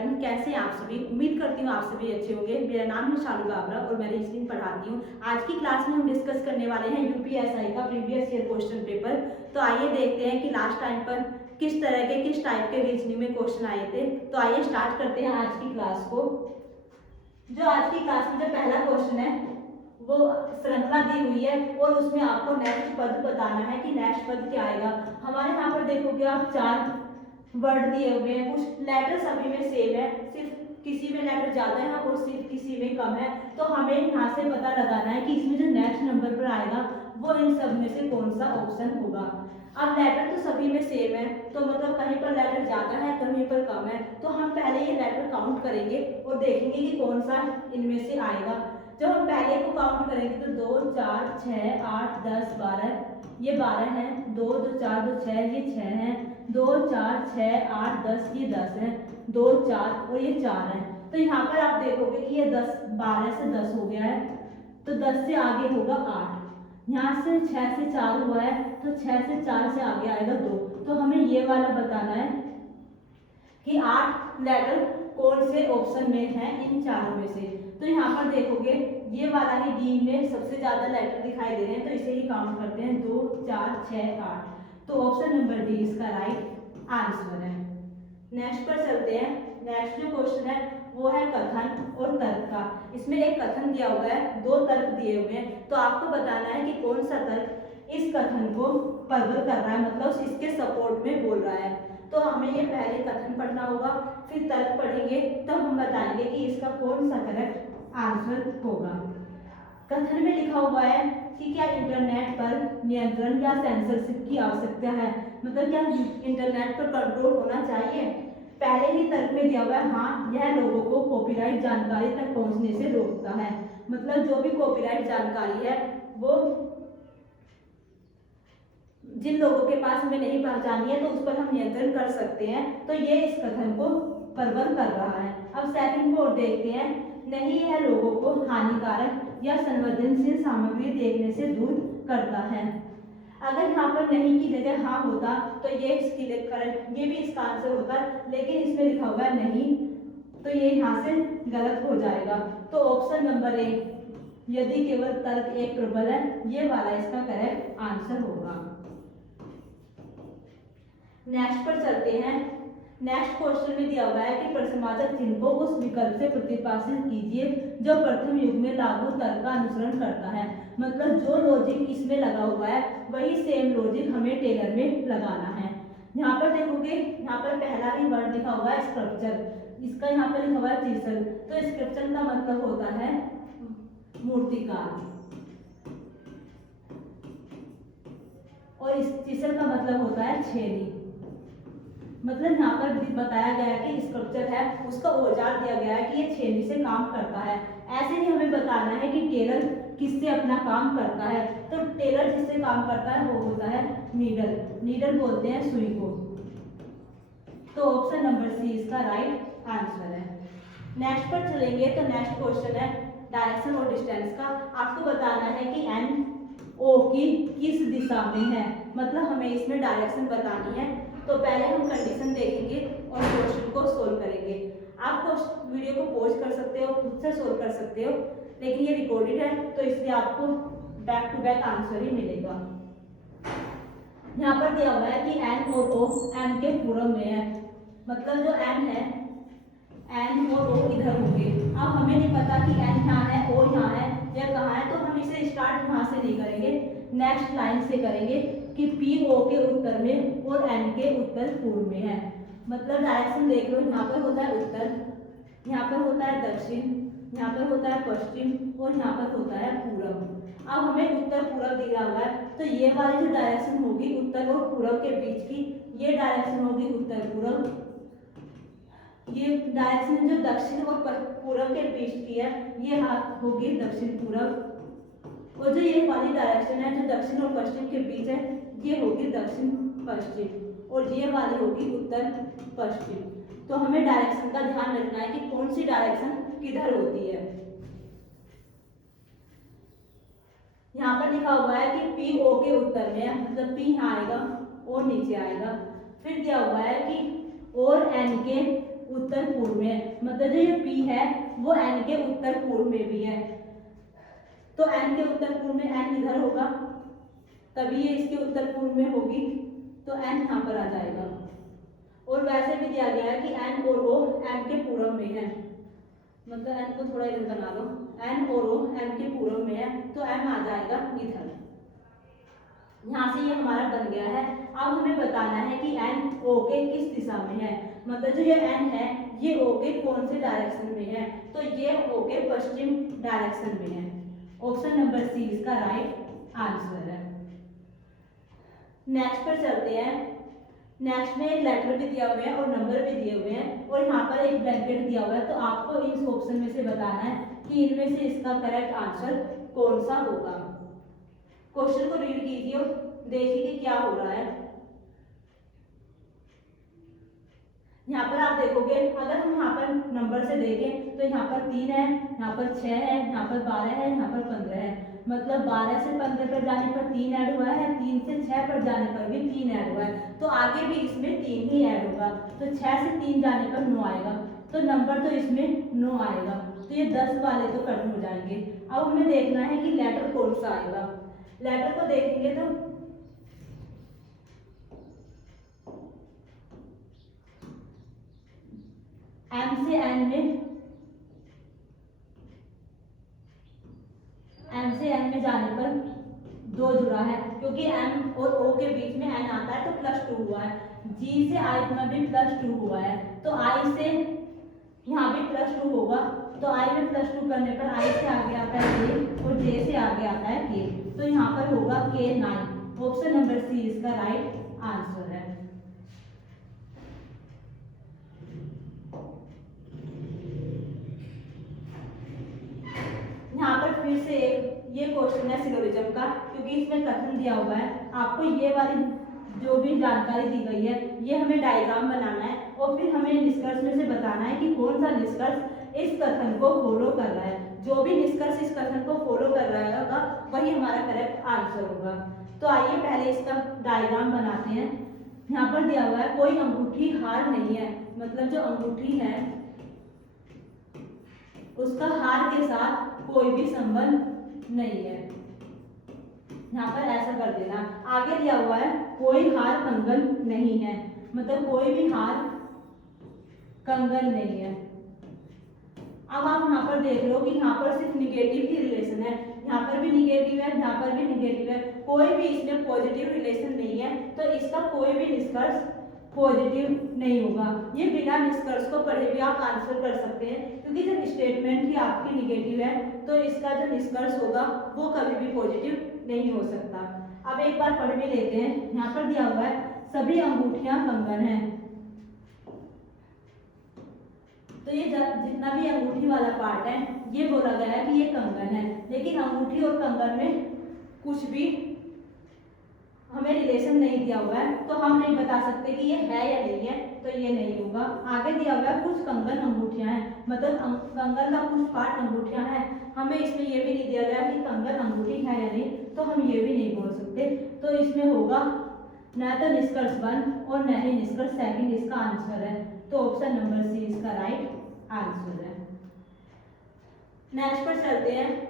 11। कैसे हैं आप सभी? उम्मीद करती हूँ आप सभी अच्छे होंगे। मेरा नाम है शालू बाबरा और मैं रीजनिंग पढ़ाती हूँ। आज की क्लास में हम डिस्कस करने वाले हैं यूपीएसआई का प्रीवियस ईयर क्वेश्चन पेपर। तो आइए देखते हैं कि लास्ट टाइम पर किस तरह के किस टाइप के रीजनिंग में क्वेश्चन आए थे। तो आइए स्टार्ट करते हैं आज की क्लास को। जो आज की क्लास में जो पहला क्वेश्चन है वो श्रृंखला दी हुई है और उसमें आपको नेक्स्ट पद बताना है कि नेक्स्ट पद क्या आएगा। हमारे यहाँ पर देखोगे आप 4 वर्ड दिए हुए हैं, कुछ लेटर सभी में सेम है, सिर्फ किसी में लेटर ज्यादा है और सिर्फ किसी में कम है। तो हमें यहाँ से पता लगाना है कि इसमें जो नेक्स्ट नंबर पर आएगा वो इन सब में से कौन सा ऑप्शन होगा। अब लेटर तो सभी में सेम है, तो मतलब कहीं पर लेटर ज्यादा है कहीं पर कम है, तो हम पहले ये लेटर काउंट करेंगे और देखेंगे कि कौन सा इनमें से आएगा। जब हम पहले को काउंट करेंगे तो 2 4 6 8 10 12, ये 12 है, 2 2 4 2 6 ये 6 है, 2 4 6 8 10 ये 10 है, 2 4 और ये 4 है। तो यहाँ पर आप देखोगे कि ये 10 12 से 10 हो गया है, तो 10 से आगे होगा 8। यहाँ से 6 से 4 हुआ है, तो 6 से 4 से आगे आएगा 2। तो हमें ये वाला बताना है कि 8 लेटर कौन से ऑप्शन में है इन चारों में से। तो यहाँ पर देखोगे ये वाला ही डी में सबसे ज्यादा लेटर दिखाई दे रहे हैं, तो इसे ही काउंट करते हैं 2 4 6 8। तो ऑप्शन नंबर डी इसका राइट आंसर है। नेक्स्ट पर चलते हैं। नेक्स्ट जो क्वेश्चन है वो है कथन और तर्क का। इसमें एक कथन दिया हुआ है, 2 तर्क दिए हुए हैं, तो आपको बताना है कि कौन सा तर्क इस कथन को प्रबल कर रहा है, मतलब इसके सपोर्ट में बोल रहा है। तो हमें ये पहले कथन पढ़ना होगा, फिर तर्क पढ़ेंगे, तब हम बताएंगे कि इसका कौन सा करेक्ट आंसर होगा। कथन में लिखा हुआ है कि क्या इंटरनेट पर नियंत्रण या सेंसरशिप की आवश्यकता है, मतलब क्या इंटरनेट पर कंट्रोल होना चाहिए। पहले ही तर्क में दिया हुआ है हाँ, यह लोगों को कॉपीराइट जानकारी तक पहुंचने से रोकता है, मतलब जो भी कॉपीराइट जानकारी है वो जिन लोगों के पास हमें नहीं पहचानी है तो उस पर हम नियंत्रण कर सकते हैं। तो ये इस कथन को प्रबल कर रहा है। अब सेकंड को देखते हैं। नहीं, यह लोगों को हानिकारक या संवेदनशील सामग्री देखने से दूर करता है। अगर यहाँ पर नहीं की जगह हाँ होता तो ये इसकी ये भी इसका आंसर होता, लेकिन इसमें लिखा हुआ है नहीं, तो ये यहाँ से गलत हो जाएगा। तो ऑप्शन नंबर ए, यदि केवल तर्क एक प्रबल है, ये वाला इसका करेक्ट आंसर होगा। नेक्स्ट पर चलते हैं। नेक्स्ट क्वेश्चन में दिया हुआ है कि प्रश्नवाचक चिन्ह को उस विकल्प से प्रतिपादित कीजिए जो प्रथम युग में लागू तर्क का अनुसरण करता है, मतलब जो लॉजिक इसमें लगा हुआ है वही सेम लॉजिक हमें टेलर में लगाना है। यहाँ पर देखोगे, यहाँ पर पहला ही वर्ड लिखा हुआ है स्कल्पचर, इसका यहाँ पर लिखा हुआ है चीसल, तो स्कल्पचर का मतलब होता है मूर्तिकार और इस चीसल का मतलब होता है छेदी। मतलब यहाँ पर बताया गया है कि स्कल्पचर है उसका औजार दिया गया है कि ये छेनी से काम करता है। ऐसे ही हमें बताना है कि टेलर किससे अपना काम करता है, तो टेलर जिससे काम करता है वो होता है नीडल, नीडल बोलते हैं सुई को। तो ऑप्शन नंबर सी इसका राइट आंसर है। नेक्स्ट पर चलेंगे तो नेक्स्ट क्वेश्चन है डायरेक्शन और डिस्टेंस का। आपको बताना है कि एन ओ की किस दिशा में है, मतलब हमें इसमें डायरेक्शन बतानी है। तो पहले हम कंडीशन देखेंगे और क्वेश्चन को सोल्व करेंगे। आप वीडियो को पॉज कर सकते हो, खुद से सोल्व कर सकते हो, लेकिन ये रिकॉर्डेड है तो इसलिए आपको बैक टू बैक आंसर ही मिलेगा। यहाँ पर दिया हुआ है कि एन और ओ एन के पूर्व में है, मतलब जो एन है एन और ओ इधर होंगे। अब हमें नहीं पता कि एन यहाँ है ओ यहाँ है या कहाँ है, तो हम इसे स्टार्ट यहाँ से नहीं करेंगे, नेक्स्ट लाइन से करेंगे कि पी ओ के उत्तर में और एन के उत्तर पूर्व में है। मतलब डायरेक्शन देख लो, यहाँ पर होता है उत्तर, यहाँ पर होता है दक्षिण, यहाँ पर होता है पश्चिम और यहाँ पर होता है पूर्व। अब हमें उत्तर पूर्व दिया हुआ है, तो ये वाली जो डायरेक्शन होगी उत्तर और पूर्व के बीच की, ये डायरेक्शन होगी उत्तर पूर्व। ये डायरेक्शन जो दक्षिण और पूर्व के बीच की है ये होगी दक्षिण पूर्व, और जो ये वाली डायरेक्शन है जो दक्षिण और पश्चिम के बीच है ये होगी दक्षिण पश्चिम, और ये वाली होगी उत्तर पश्चिम। तो हमें डायरेक्शन का ध्यान रखना है कि कौन सी डायरेक्शन किधर होती है। यहाँ पर लिखा हुआ है कि पी ओ के उत्तर में है, मतलब पी यहाँ आएगा और नीचे आएगा। फिर दिया हुआ है कि और एन के उत्तर पूर्व में है, मतलब जो ये P है वो N के उत्तर पूर्व में भी है। तो N के उत्तर पूर्व में N इधर होगा, तभी ये इसके उत्तर पूर्व में होगी, तो N यहाँ पर आ जाएगा। और वैसे भी दिया गया है कि N और O M के पूर्व में है, मतलब N को थोड़ा इधर बना लो, N और O M के पूर्व में है, तो M आ जाएगा इधर। यहाँ से ये हमारा बन गया है। अब हमें बताना है कि N O के किस दिशा में है, मतलब जो ये N है ये O के कौन से डायरेक्शन में है, तो ये O के पश्चिम डायरेक्शन में है। ऑप्शन नंबर सी इसका राइट आंसर है। नेक्स्ट पर चलते हैं। नेक्स्ट में एक लेटर भी दिया हुआ है और नंबर भी दिए हुए हैं और यहाँ पर एक ब्लैंकेट दिया हुआ है, तो आपको इस ऑप्शन में से बताना है कि इनमें से इसका करेक्ट आंसर कौन सा होगा। क्वेश्चन को रीड कीजिए और देखिए कि क्या हो रहा है। यहाँ पर आप देखोगे, अगर हम यहाँ पर नंबर से देखें तो यहाँ पर 3 है, यहाँ पर 6 है, यहाँ पर 12 है, यहाँ पर 15 है, मतलब 12 से 15 पर जाने पर 3 ऐड हुआ है, 3 से 6 पर जाने पर भी 3 ऐड हुआ है, तो आगे भी इसमें 3 ही ऐड होगा, तो 6 से 3 जाने पर 9 आएगा, तो नंबर तो इसमें 9 आएगा, तो ये 10 वाले तो कट हो जाएंगे। अब हमें देखना है कि लेटर कौन सा आएगा। लेटर को देखेंगे तो M से N में जाने पर 2 जुड़ा है, क्योंकि M और O के बीच में N आता है तो +2 हुआ है। G से I में भी +2 हुआ है, तो I से यहाँ भी +2 होगा, तो I में +2 करने पर I से आगे आता है K और J से आगे आता है K, तो यहाँ पर होगा K9। ऑप्शन नंबर सी इसका राइट आंसर है। यहाँ पर फिर से ये क्वेश्चन है सिलोजिज्म का, क्योंकि इसमें कथन दिया हुआ है, आपको ये वाली जो भी जानकारी दी गई है ये हमें डायग्राम बनाना है और फिर हमें निष्कर्ष में से बताना है कि कौन सा निष्कर्ष इस कथन को फॉलो कर रहा है। जो भी निष्कर्ष इस कथन को फॉलो कर रहा होगा वही हमारा करेक्ट आंसर होगा। तो आइए पहले इसका डायग्राम बनाते हैं। यहाँ पर दिया हुआ है कोई अंगूठी हार नहीं है, मतलब जो अंगूठी है उसका हार के साथ कोई भी संबंध नहीं है। यहाँ पर ऐसा कर देना। आगे दिया हुआ है कोई हार कंगन नहीं है, मतलब कोई भी हार कंगन नहीं है। अब आप यहाँ पर देख लो कि यहाँ पर सिर्फ निगेटिव ही रिलेशन है, यहाँ पर भी निगेटिव है, यहाँ पर भी निगेटिव है, कोई भी इसमें पॉजिटिव रिलेशन नहीं है, तो इसका कोई भी निष्कर्ष पॉजिटिव नहीं होगा। ये बिना निष्कर्ष को पढ़े भी आप आंसर कर सकते हैं, क्योंकि जब स्टेटमेंट ही आपकी निगेटिव है तो इसका जो निष्कर्ष होगा वो कभी भी पॉजिटिव नहीं हो सकता। अब एक बार पढ़ भी लेते हैं। यहाँ पर दिया हुआ है सभी अंगूठियां कंगन हैं, तो ये जितना भी अंगूठी वाला पार्ट है ये बोला गया है कि ये कंगन है, लेकिन अंगूठी और कंगन में कुछ भी हमें रिलेशन नहीं दिया हुआ है, तो हम नहीं बता सकते कि ये है या नहीं है, तो ये नहीं होगा। आगे दिया हुआ है कुछ कंगन अंगूठियां हैं, मतलब कंगन का कुछ पार्ट अंगूठियां हैं, हमें इसमें ये भी नहीं दिया गया कि कंगन अंगूठी है या नहीं, तो हम ये भी नहीं बोल सकते, तो इसमें होगा न तो निष्कर्ष 1 और न ही निष्कर्ष 2 इसका आंसर है, तो ऑप्शन नंबर सी इसका राइट आंसर है। नेक्स्ट पर चलते हैं।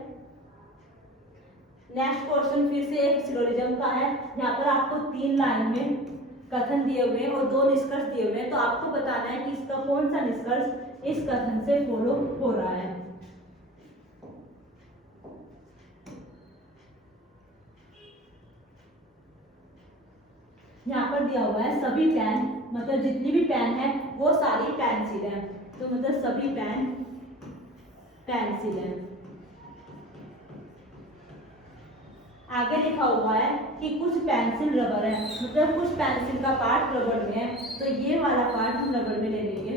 नेक्स्ट क्वेश्चन फिर से एक सिलोजिज्म का है। यहाँ पर आपको 3 लाइन में कथन दिए हुए हैं और 2 निष्कर्ष दिए हुए हैं, तो आपको बताना है कि इसका कौन सा निष्कर्ष इस कथन से फॉलो हो रहा है। यहाँ पर दिया हुआ है सभी पेन, मतलब जितनी भी पेन है वो सारी पेंसिल है, तो मतलब सभी पेन पेंसिल है। आगे लिखा हुआ है कि कुछ पेंसिल रबर है, मतलब कुछ पेंसिल का पार्ट रबर में है, तो ये वाला पार्ट हम रबर में ले लेंगे।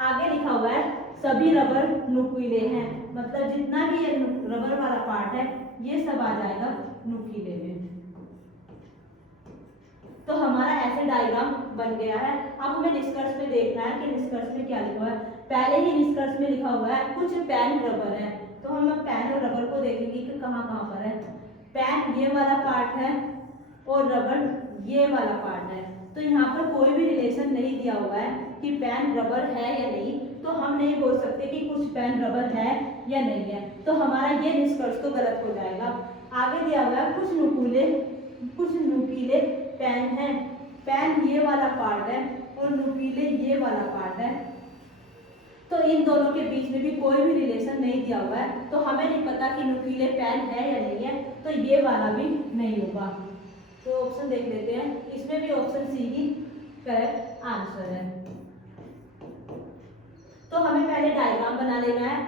आगे लिखा हुआ है सभी रबर नुकीले हैं, मतलब जितना भी ये रबर वाला पार्ट है ये सब आ जाएगा नुकीले में। तो हमारा ऐसे डायग्राम बन गया है। अब हमें निष्कर्ष में देखना है कि निष्कर्ष में क्या लिखा हुआ है। पहले ही निष्कर्ष में लिखा हुआ है कुछ पेन रबर है, तो हम पेन और रबर को देखेंगे कि कहाँ कहाँ पर है। पेन ये वाला पार्ट है और रबर ये वाला पार्ट है, तो यहाँ पर कोई भी रिलेशन नहीं दिया हुआ है कि पेन रबर है या नहीं, तो हम नहीं बोल सकते कि कुछ पेन रबर है या नहीं है, तो हमारा ये निष्कर्ष तो गलत हो जाएगा। आगे दिया हुआ है कुछ नुकीले पेन हैं। पेन ये वाला पार्ट है और नुकीले ये वाला पार्ट है, तो इन दोनों के बीच में भी कोई भी रिलेशन नहीं दिया हुआ है, तो हमें नहीं पता कि नुकीले पेन है या नहीं है, तो ये वाला भी नहीं होगा। तो ऑप्शन देख लेते हैं, इसमें भी ऑप्शन सी ही करेक्ट आंसर है। तो हमें पहले डायग्राम बना लेना है,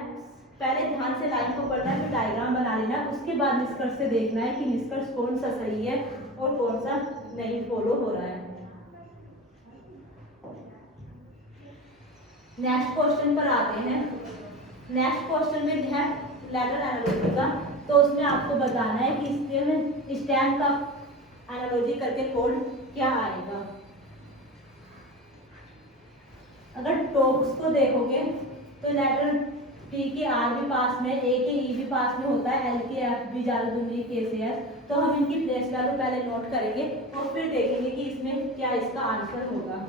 पहले ध्यान से लाइन को पढ़ना है, फिर डायग्राम बना लेना है, उसके बाद निष्कर्ष से देखना है कि निष्कर्ष कौन सा सही है और कौन सा नहीं फॉलो हो रहा है। नेक्स्ट क्वेश्चन पर आते हैं। नेक्स्ट क्वेश्चन में है लेटर एनालॉजी का, तो उसमें आपको बताना है कि इसमें स्टैम्प का एनालॉजी करके कोड क्या आएगा। अगर टॉप्स को देखोगे तो लेटर टी के आर भी पास में, ए के ई भी पास में होता है, एल के एफ भी ज्यादा दूरी के से है, तो हम इनकी प्लेस वैल्यू पहले नोट करेंगे और फिर देखेंगे कि इसमें क्या इसका आंसर होगा।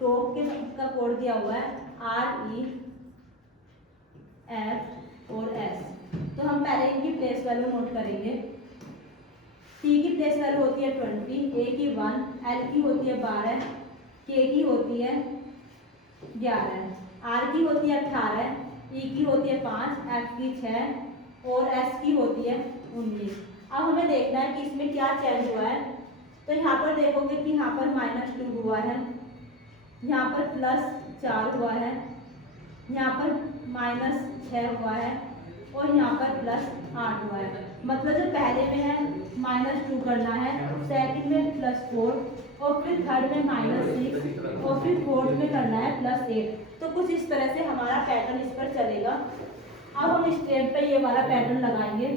टॉप के का कोड दिया हुआ है आर ई एफ और एस, तो हम पहले इनकी प्लेस वैल्यू नोट करेंगे। टी की प्लेस वैल्यू होती है 20, ए की 1, एल की होती है 12, के की होती है 11, आर की होती है 18, ई की होती है 5, एफ की 6 और एस की होती है 19। अब हमें देखना है कि इसमें क्या चेंज हुआ है, तो यहाँ पर देखोगे कि यहाँ पर -2 हुआ है, यहाँ पर +4 हुआ है, यहाँ पर -6 हुआ है और यहाँ पर +8 हुआ है। मतलब जो पहले में है -2 करना है, सेकंड में +4 और फिर थर्ड में -6 और फिर फोर्थ में करना है +8। तो कुछ इस तरह से हमारा पैटर्न इस पर चलेगा। अब हम स्टेप पे ये वाला पैटर्न लगाएंगे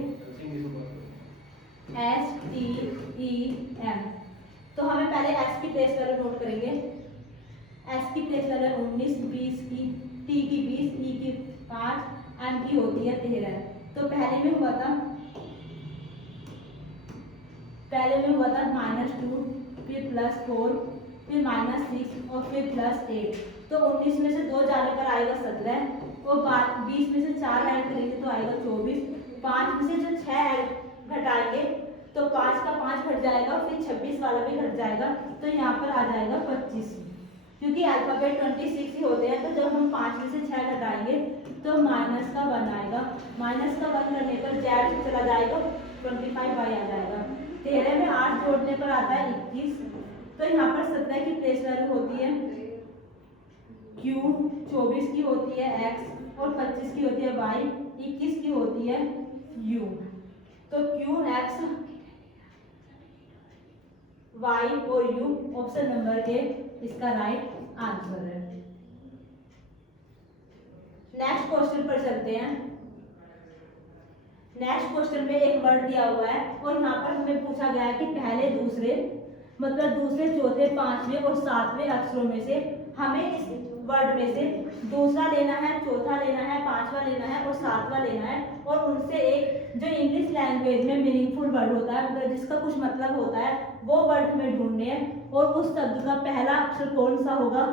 STEM। तो हमें पहले S की प्लेस वैल्यू नोट करेंगे। S की प्लेस वैल्यू 19, 20 की, T की 20, E की 5, M की होती है 13। तो पहले में हुआ था -2, फिर +4, फिर -6 और फिर +8। तो 19 में से 2 जाने पर आएगा 17 और 20 में से 4 ऐड करेंगे तो आएगा 24। 5 में से जो 6 घटाएंगे तो 5 का 5 घट जाएगा और फिर 26 वाला भी घट जाएगा, तो यहाँ पर आ जाएगा 25। क्योंकि अल्फाबेट 26 ही होते हैं, तो जब हम 5 में से 6 घटाएंगे तो -1 आएगा। -1 करने पर जेड चला जाएगा, 25y आ जाएगा। 13 में 8 जोड़ने पर आता है 21। तो यहाँ पर 17 की प्लेस वैल्यू होती है Q, 24 की होती है X और 25 की होती है Y, 21 की होती है U। तो Q, X, Y और U ऑप्शन नंबर ए इसका राइट आंसर है। नेक्स्ट क्वेश्चन पर चलते हैं। नेक्स्ट क्वेश्चन में एक वर्ड दिया हुआ है और यहाँ पर हमें पूछा गया है कि पहले दूसरे मतलब दूसरे, चौथे, पांचवें और सातवें अक्षरों में से हमें इस वर्ड में से दूसरा लेना है, चौथा लेना है, पांचवा लेना है और सातवां लेना है, और उनसे एक जो इंग्लिश लैंग्वेज में मीनिंगफुल वर्ड होता है, मतलब जिसका कुछ मतलब होता है, वो वर्ड हमें ढूंढने हैं और उस शब्द का पहला अक्षर कौन सा होगा।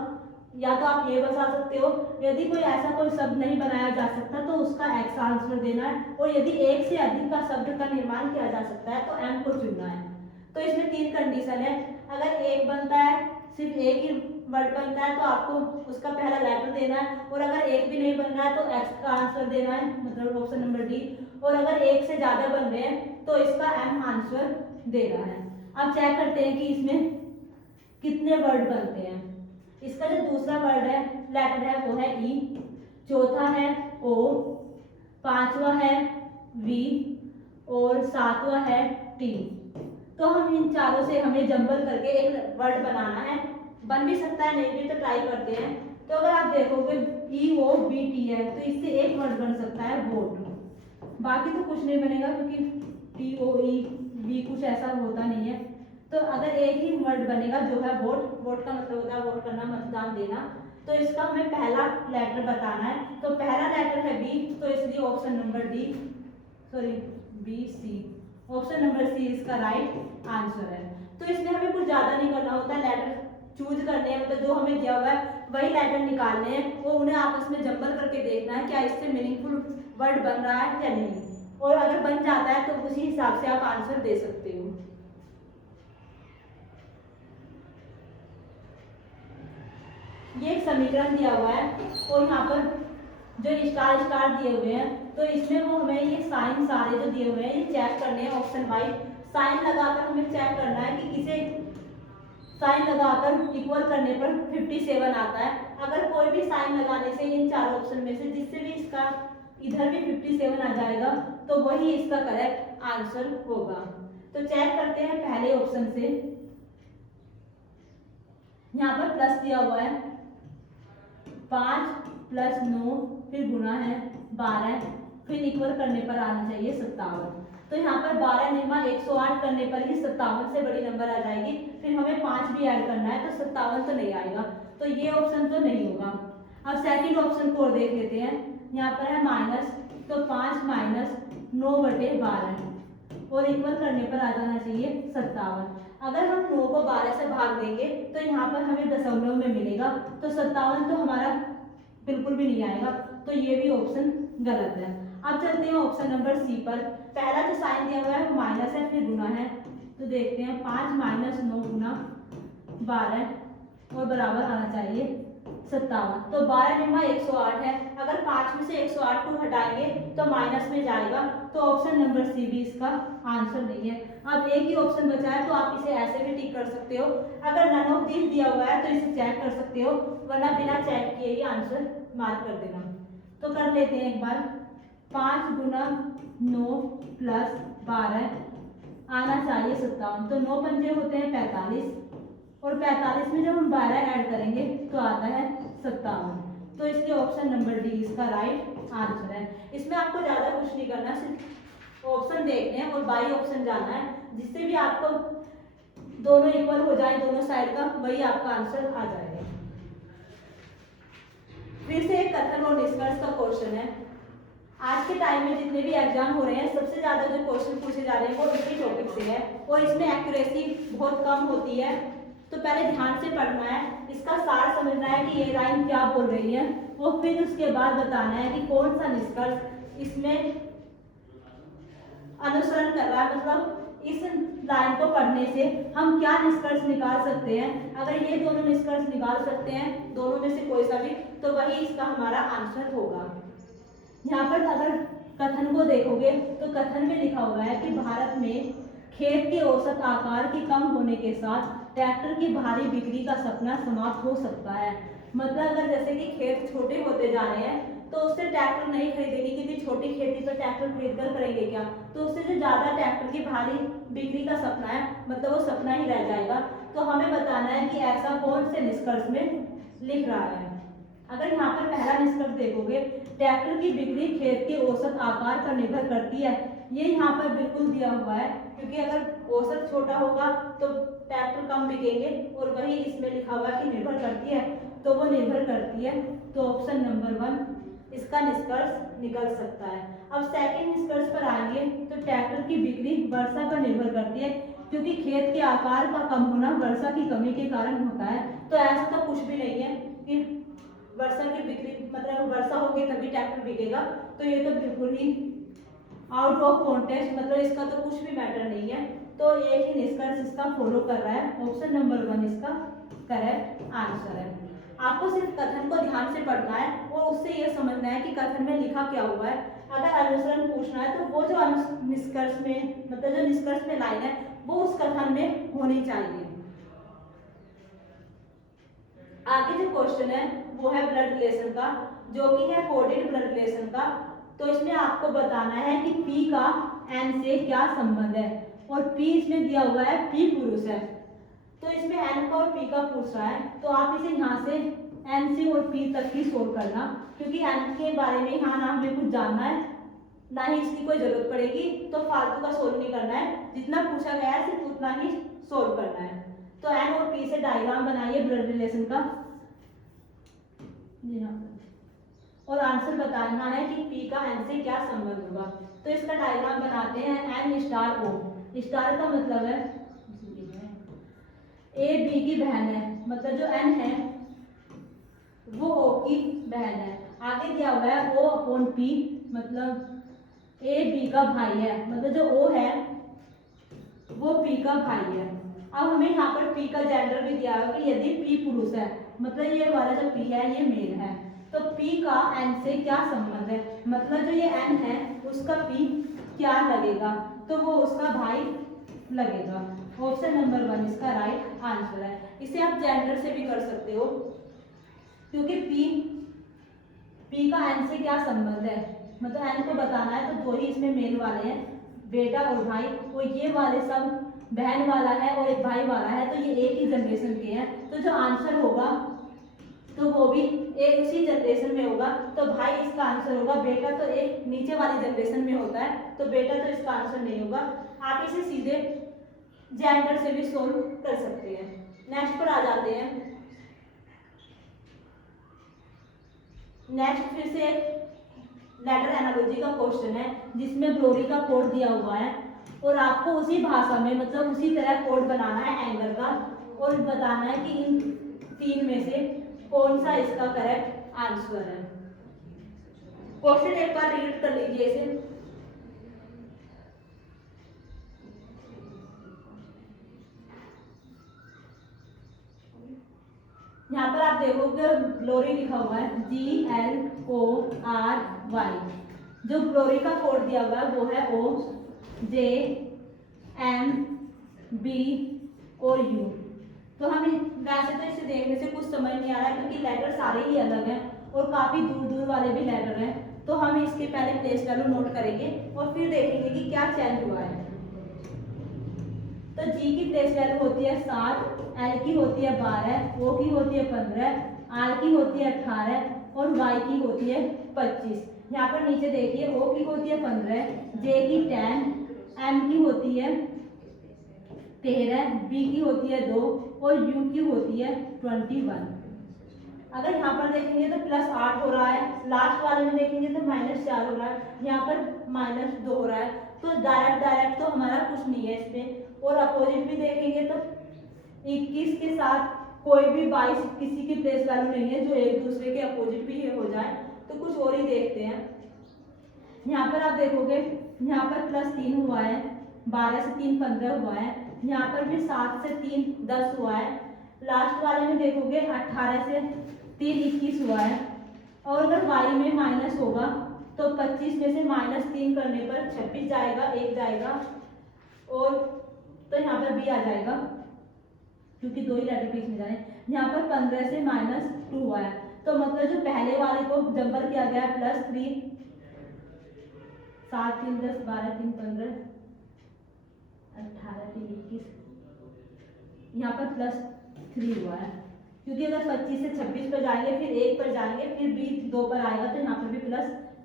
या तो आप ये बता सकते हो, यदि कोई ऐसा कोई शब्द नहीं बनाया जा सकता तो उसका एक्स आंसर देना है, और यदि एक से अधिक का शब्द का निर्माण किया जा सकता है तो एम को चुनना है। तो इसमें 3 कंडीशन है। अगर एक बनता है, सिर्फ एक ही वर्ड बनता है तो आपको उसका पहला लेटर देना है, और अगर एक भी नहीं बन रहा है तो एक्स का आंसर देना है, मतलब ऑप्शन नंबर डी। और अगर एक से ज्यादा बन रहे हैं तो इसका एम आंसर देना है। अब चेक करते हैं कि इसमें कितने वर्ड बनते हैं। इसका जो दूसरा वर्ड है, लेटर है, वो है ई, चौथा है ओ, पांचवा है वी और सातवां है टी। तो हम इन चारों से हमें जंबल करके एक वर्ड बनाना है। बन भी सकता है, नहीं भी, तो ट्राई करते हैं। तो अगर आप देखोगे ई ओ बी टी है तो इससे एक वर्ड बन सकता है वोट, बाकी तो कुछ नहीं बनेगा क्योंकि टी ओ ई बी कुछ ऐसा होता नहीं है। तो अगर एक ही वर्ड बनेगा जो है वोट, वोट का मतलब होता है वोट करना, मतदान देना। तो इसका हमें पहला लेटर बताना है, तो पहला लेटर है बी, तो इसलिए option number D, sorry B C, option number C इसका राइट आंसर है। तो इसमें हमें कुछ ज़्यादा नहीं करना होता, लेटर चूज करने हैं, मतलब जो हमें दिया हुआ है वही लेटर निकालने हैं, वो उन्हें आपस में जंबल करके देखना है क्या इससे मीनिंगफुल वर्ड बन रहा है या नहीं, और अगर बन जाता है तो उसी हिसाब से आप आंसर दे सकते हो। ये एक समीकरण दिया हुआ है और यहाँ पर जो स्टार स्टार दिए हुए हैं, तो इसमें वो हमें ये साइन सारे जो दिए हुए हैं ये चेक करने हैं ऑप्शन वाइज। साइन लगाकर हमें चेक करना है कि किसे साइन लगाकर इक्वल करने पर 57 आता है। अगर कोई भी साइन लगाने से इन चार ऑप्शन में से जिससे भी इसका इधर भी 57 आ जाएगा तो वही इसका करेक्ट आंसर होगा। तो चेक करते हैं पहले ऑप्शन से। यहाँ पर प्लस दिया हुआ है 5 + 9 फिर गुना है 12 फिर इक्वल करने पर आना चाहिए 57। तो यहाँ पर 12 निरमा 108 करने पर ही 57 से बड़ी नंबर आ जाएगी। फिर हमें 5 भी ऐड करना है तो 57 तो नहीं आएगा, तो ये ऑप्शन तो नहीं होगा। अब सेकंड ऑप्शन को देख लेते हैं। यहाँ पर है माइनस, तो 5 - 9/12 और इक्वल करने पर आ जाना चाहिए 57। अगर हम 9 को 12 से भाग देंगे तो यहाँ पर हमें दशमलव में मिलेगा, तो 57 तो हमारा बिल्कुल भी नहीं आएगा, तो ये भी ऑप्शन गलत है। अब चलते हैं ऑप्शन नंबर सी पर। पहला जो साइन दिया हुआ है वो माइनस है फिर गुना है, तो देखते हैं 5 - 9 गुना 12 और बराबर आना चाहिए 57। तो 12 निरमा 108 है, अगर 5 में से 108 को हटाएंगे तो माइनस में जाएगा, तो ऑप्शन नंबर सी भी इसका आंसर नहीं है। अब एक ही ऑप्शन बचा है, तो आप इसे ऐसे भी टिक कर सकते हो। अगर नन ऑफ दिस दिया हुआ है तो इसे चेक कर सकते हो, वरना बिना चेक किए ही आंसर मार्क कर देना। तो कर लेते हैं एक बार। 5 × 9 + 12 आना चाहिए 57, तो 9 पंजे होते हैं 45 और 45 में जब हम 12 ऐड करेंगे तो आता है 57। तो इसलिए ऑप्शन नंबर डी इसका राइट आंसर है। इसमें आपको ज़्यादा कुछ नहीं करना, सिर्फ ऑप्शन देखने हैं और बाई ऑप्शन जाना है, जिससे भी आपको दोनों इक्वल हो जाए दोनों साइड का, वही आपका आंसर आ जाएगा। फिर से एक कथन और निष्कर्ष का क्वेश्चन है। आज के टाइम में जितने भी एग्जाम हो रहे हैं सबसे ज़्यादा जो क्वेश्चन पूछे जा रहे हैं वो इसी टॉपिक से है और इसमें एक्यूरेसी बहुत कम होती है। तो पहले ध्यान से पढ़ना है, इसका सार समझना है कि ये लाइन क्या बोल रही है, वो फिर उसके बाद बताना है कि कौन सा निष्कर्ष इसमें अनुसरण कर रहा है, मतलब इस लाइन को पढ़ने से हम क्या निष्कर्ष निकाल सकते हैं। अगर ये दोनों निष्कर्ष निकाल सकते हैं दोनों में से कोई सा भी, तो वही इसका हमारा आंसर होगा। यहाँ पर अगर कथन को देखोगे तो कथन में लिखा हुआ है कि भारत में खेत के औसत आकार के कम होने के साथ ट्रैक्टर की भारी बिक्री का सपना समाप्त हो सकता है। मतलब अगर जैसे कि खेत छोटे होते जा रहे हैं तो उससे ट्रैक्टर नहीं खरीदेंगे, क्योंकि छोटी खेती पर ट्रैक्टर खरीद कर करेंगे क्या, तो उससे जो ज़्यादा ट्रैक्टर की भारी बिक्री का सपना है मतलब वो सपना ही रह जाएगा। तो हमें बताना है कि ऐसा कौन से निष्कर्ष में लिख रहा है। अगर यहाँ पर पहला निष्कर्ष देखोगे, ट्रैक्टर की बिक्री खेत के औसत आकार पर निर्भर करती है, ये यहाँ पर बिल्कुल दिया हुआ है, क्योंकि अगर औसत छोटा होगा तो ट्रैक्टर कम बिकेंगे, और वही इसमें लिखा हुआ है कि निर्भर करती है, तो वो निर्भर करती है। तो ऑप्शन नंबर 1 इसका निष्कर्ष निकल सकता है। अब सेकंड निष्कर्ष पर आएंगे तो ट्रैक्टर की बिक्री वर्षा पर निर्भर करती है, क्योंकि खेत के आकार का कम होना वर्षा की कमी के कारण होता है। तो ऐसा तो कुछ भी नहीं है कि वर्षा की बिक्री मतलब वर्षा होगी तभी ट्रैक्टर बिकेगा, तो ये तो बिल्कुल ही आउट ऑफ कॉन्टेक्स्ट, मतलब इसका तो कुछ भी मैटर नहीं है। तो एक ही निष्कर्ष इसका फॉलो कर रहा है, ऑप्शन नंबर 1 इसका करेक्ट आंसर है। आपको सिर्फ कथन को ध्यान से पढ़ना है और उससे ये समझना है कि कथन में लिखा क्या हुआ है। अगर अनुसरण पूछना है तो वो जो निष्कर्ष में मतलब जो निष्कर्ष में लाइन है वो उस कथन में होनी चाहिए। आगे जो क्वेश्चन है वो है ब्लड रिलेशन का, जो कि है कोडेड ब्लड रिलेशन का। तो इसमें आपको बताना है कि P का N से क्या संबंध है, और P इसमें दिया हुआ है P पुरुष है, तो इसमें N का और P का पूछ रहा है। तो आप इसे यहाँ से N से और P तक ही सोल्व करना, क्योंकि N के बारे में यहाँ ना हमें कुछ जानना है ना ही इसकी कोई जरूरत पड़ेगी, तो फालतू का सोल्व नहीं करना है। जितना पूछा गया है सिर्फ उतना ही सोल्व करना है। तो N और P से डायग्राम बनाइए ब्लड रिलेशन का। और आंसर बताना है कि पी का एन से क्या संबंध होगा। तो इसका डायग्राम बनाते हैं। एन स्टार ओ, स्टार का मतलब है ए बी की बहन है, मतलब जो एन है वो ओ की बहन है। आगे दिया हुआ है ओ अपॉन पी, मतलब ए बी का भाई है, मतलब जो ओ है वो पी का भाई है। अब हमें यहाँ पर पी का जेंडर भी दिया हुआ कि यदि पी पुरुष है, मतलब ये वाला जो पी है ये मेल है, तो पी का एन से क्या संबंध है, मतलब जो ये एन है उसका पी क्या लगेगा, तो वो उसका भाई लगेगा। ऑप्शन नंबर 1 इसका राइट आंसर है। इसे आप जेंडर से भी कर सकते हो, क्योंकि पी का एन से क्या संबंध है, मतलब एन को बताना है, तो दो ही इसमें मेल वाले हैं, बेटा और भाई, और ये वाले सब बहन वाला है और एक भाई वाला है, तो ये एक ही जनरेशन के हैं। तो जो आंसर होगा तो वो भी एक उसी जनरेशन में होगा, तो भाई इसका आंसर होगा। बेटा तो एक नीचे वाली जनरेशन में होता है, तो बेटा तो इसका आंसर नहीं होगा। आप इसे सीधे जेंडर से भी सोल्व कर सकते हैं। नेक्स्ट पर आ जाते हैं। नेक्स्ट फिर से लेटर एनालॉजी का क्वेश्चन है, जिसमें ग्लोरी का कोड दिया हुआ है और आपको उसी भाषा में, मतलब उसी तरह कोड बनाना है एंगर का, और बताना है कि इन तीन में से कौन सा इसका करेक्ट आंसर है। क्वेश्चन एक बार रीड कर लीजिए इसे। यहाँ पर आप देखोगे ग्लोरी लिखा हुआ है GLORY। जो ग्लोरी का कोड दिया हुआ है वो है OJMB और U। तो हम वैसे तो इसे देखने से कुछ समझ नहीं आ रहा है, क्योंकि लेटर सारे ही अलग हैं और काफी दूर दूर वाले भी लेटर हैं। तो हम इसके पहले प्लेस वैल्यू नोट करेंगे और फिर देखेंगे कि क्या चेंज हुआ है। तो G की प्लेस वैल्यू होती है 7, L की होती है 12, O की होती है 15, R की होती है 18 और Y की होती है 25। यहाँ पर नीचे देखिए O की होती है 15, J की 10, M की होती है 13, B की होती है 2 और U की होती है 21। अगर यहाँ पर देखेंगे तो +8 हो रहा है, लास्ट वाले में देखेंगे तो -4 हो रहा है, यहाँ पर -2 हो रहा है। तो डायरेक्ट तो हमारा कुछ नहीं है इसमें। और अपोजिट भी देखेंगे तो 21 के साथ कोई भी 22 किसी की प्लेस वैल्यू नहीं है जो एक दूसरे के अपोजिट भी हो जाए। तो कुछ और ही देखते हैं। यहाँ पर आप देखोगे यहाँ पर +3 हुआ है, 12 से 3 15 हुआ है, यहाँ पर भी 7 से 3 10 हुआ है, लास्ट वाले में देखोगे 18 से 3 21 हुआ है। और अगर y में माइनस होगा तो 25 में से -3 करने पर 26 जाएगा, 1 जाएगा, और तो यहाँ पर b आ जाएगा क्योंकि दो ही लेटर बीच में जाए। यहाँ पर 15 से -2 हुआ है, तो मतलब जो पहले वाले को जंबल किया गया है +3, 7 3 10 12 3 15 18 3 21, यहाँ पर +3 हुआ है, क्योंकि अगर 25 से 26 पर जाएंगे फिर 1 पर जाएंगे फिर बीच 2 पर आएगा, तो यहाँ पर भी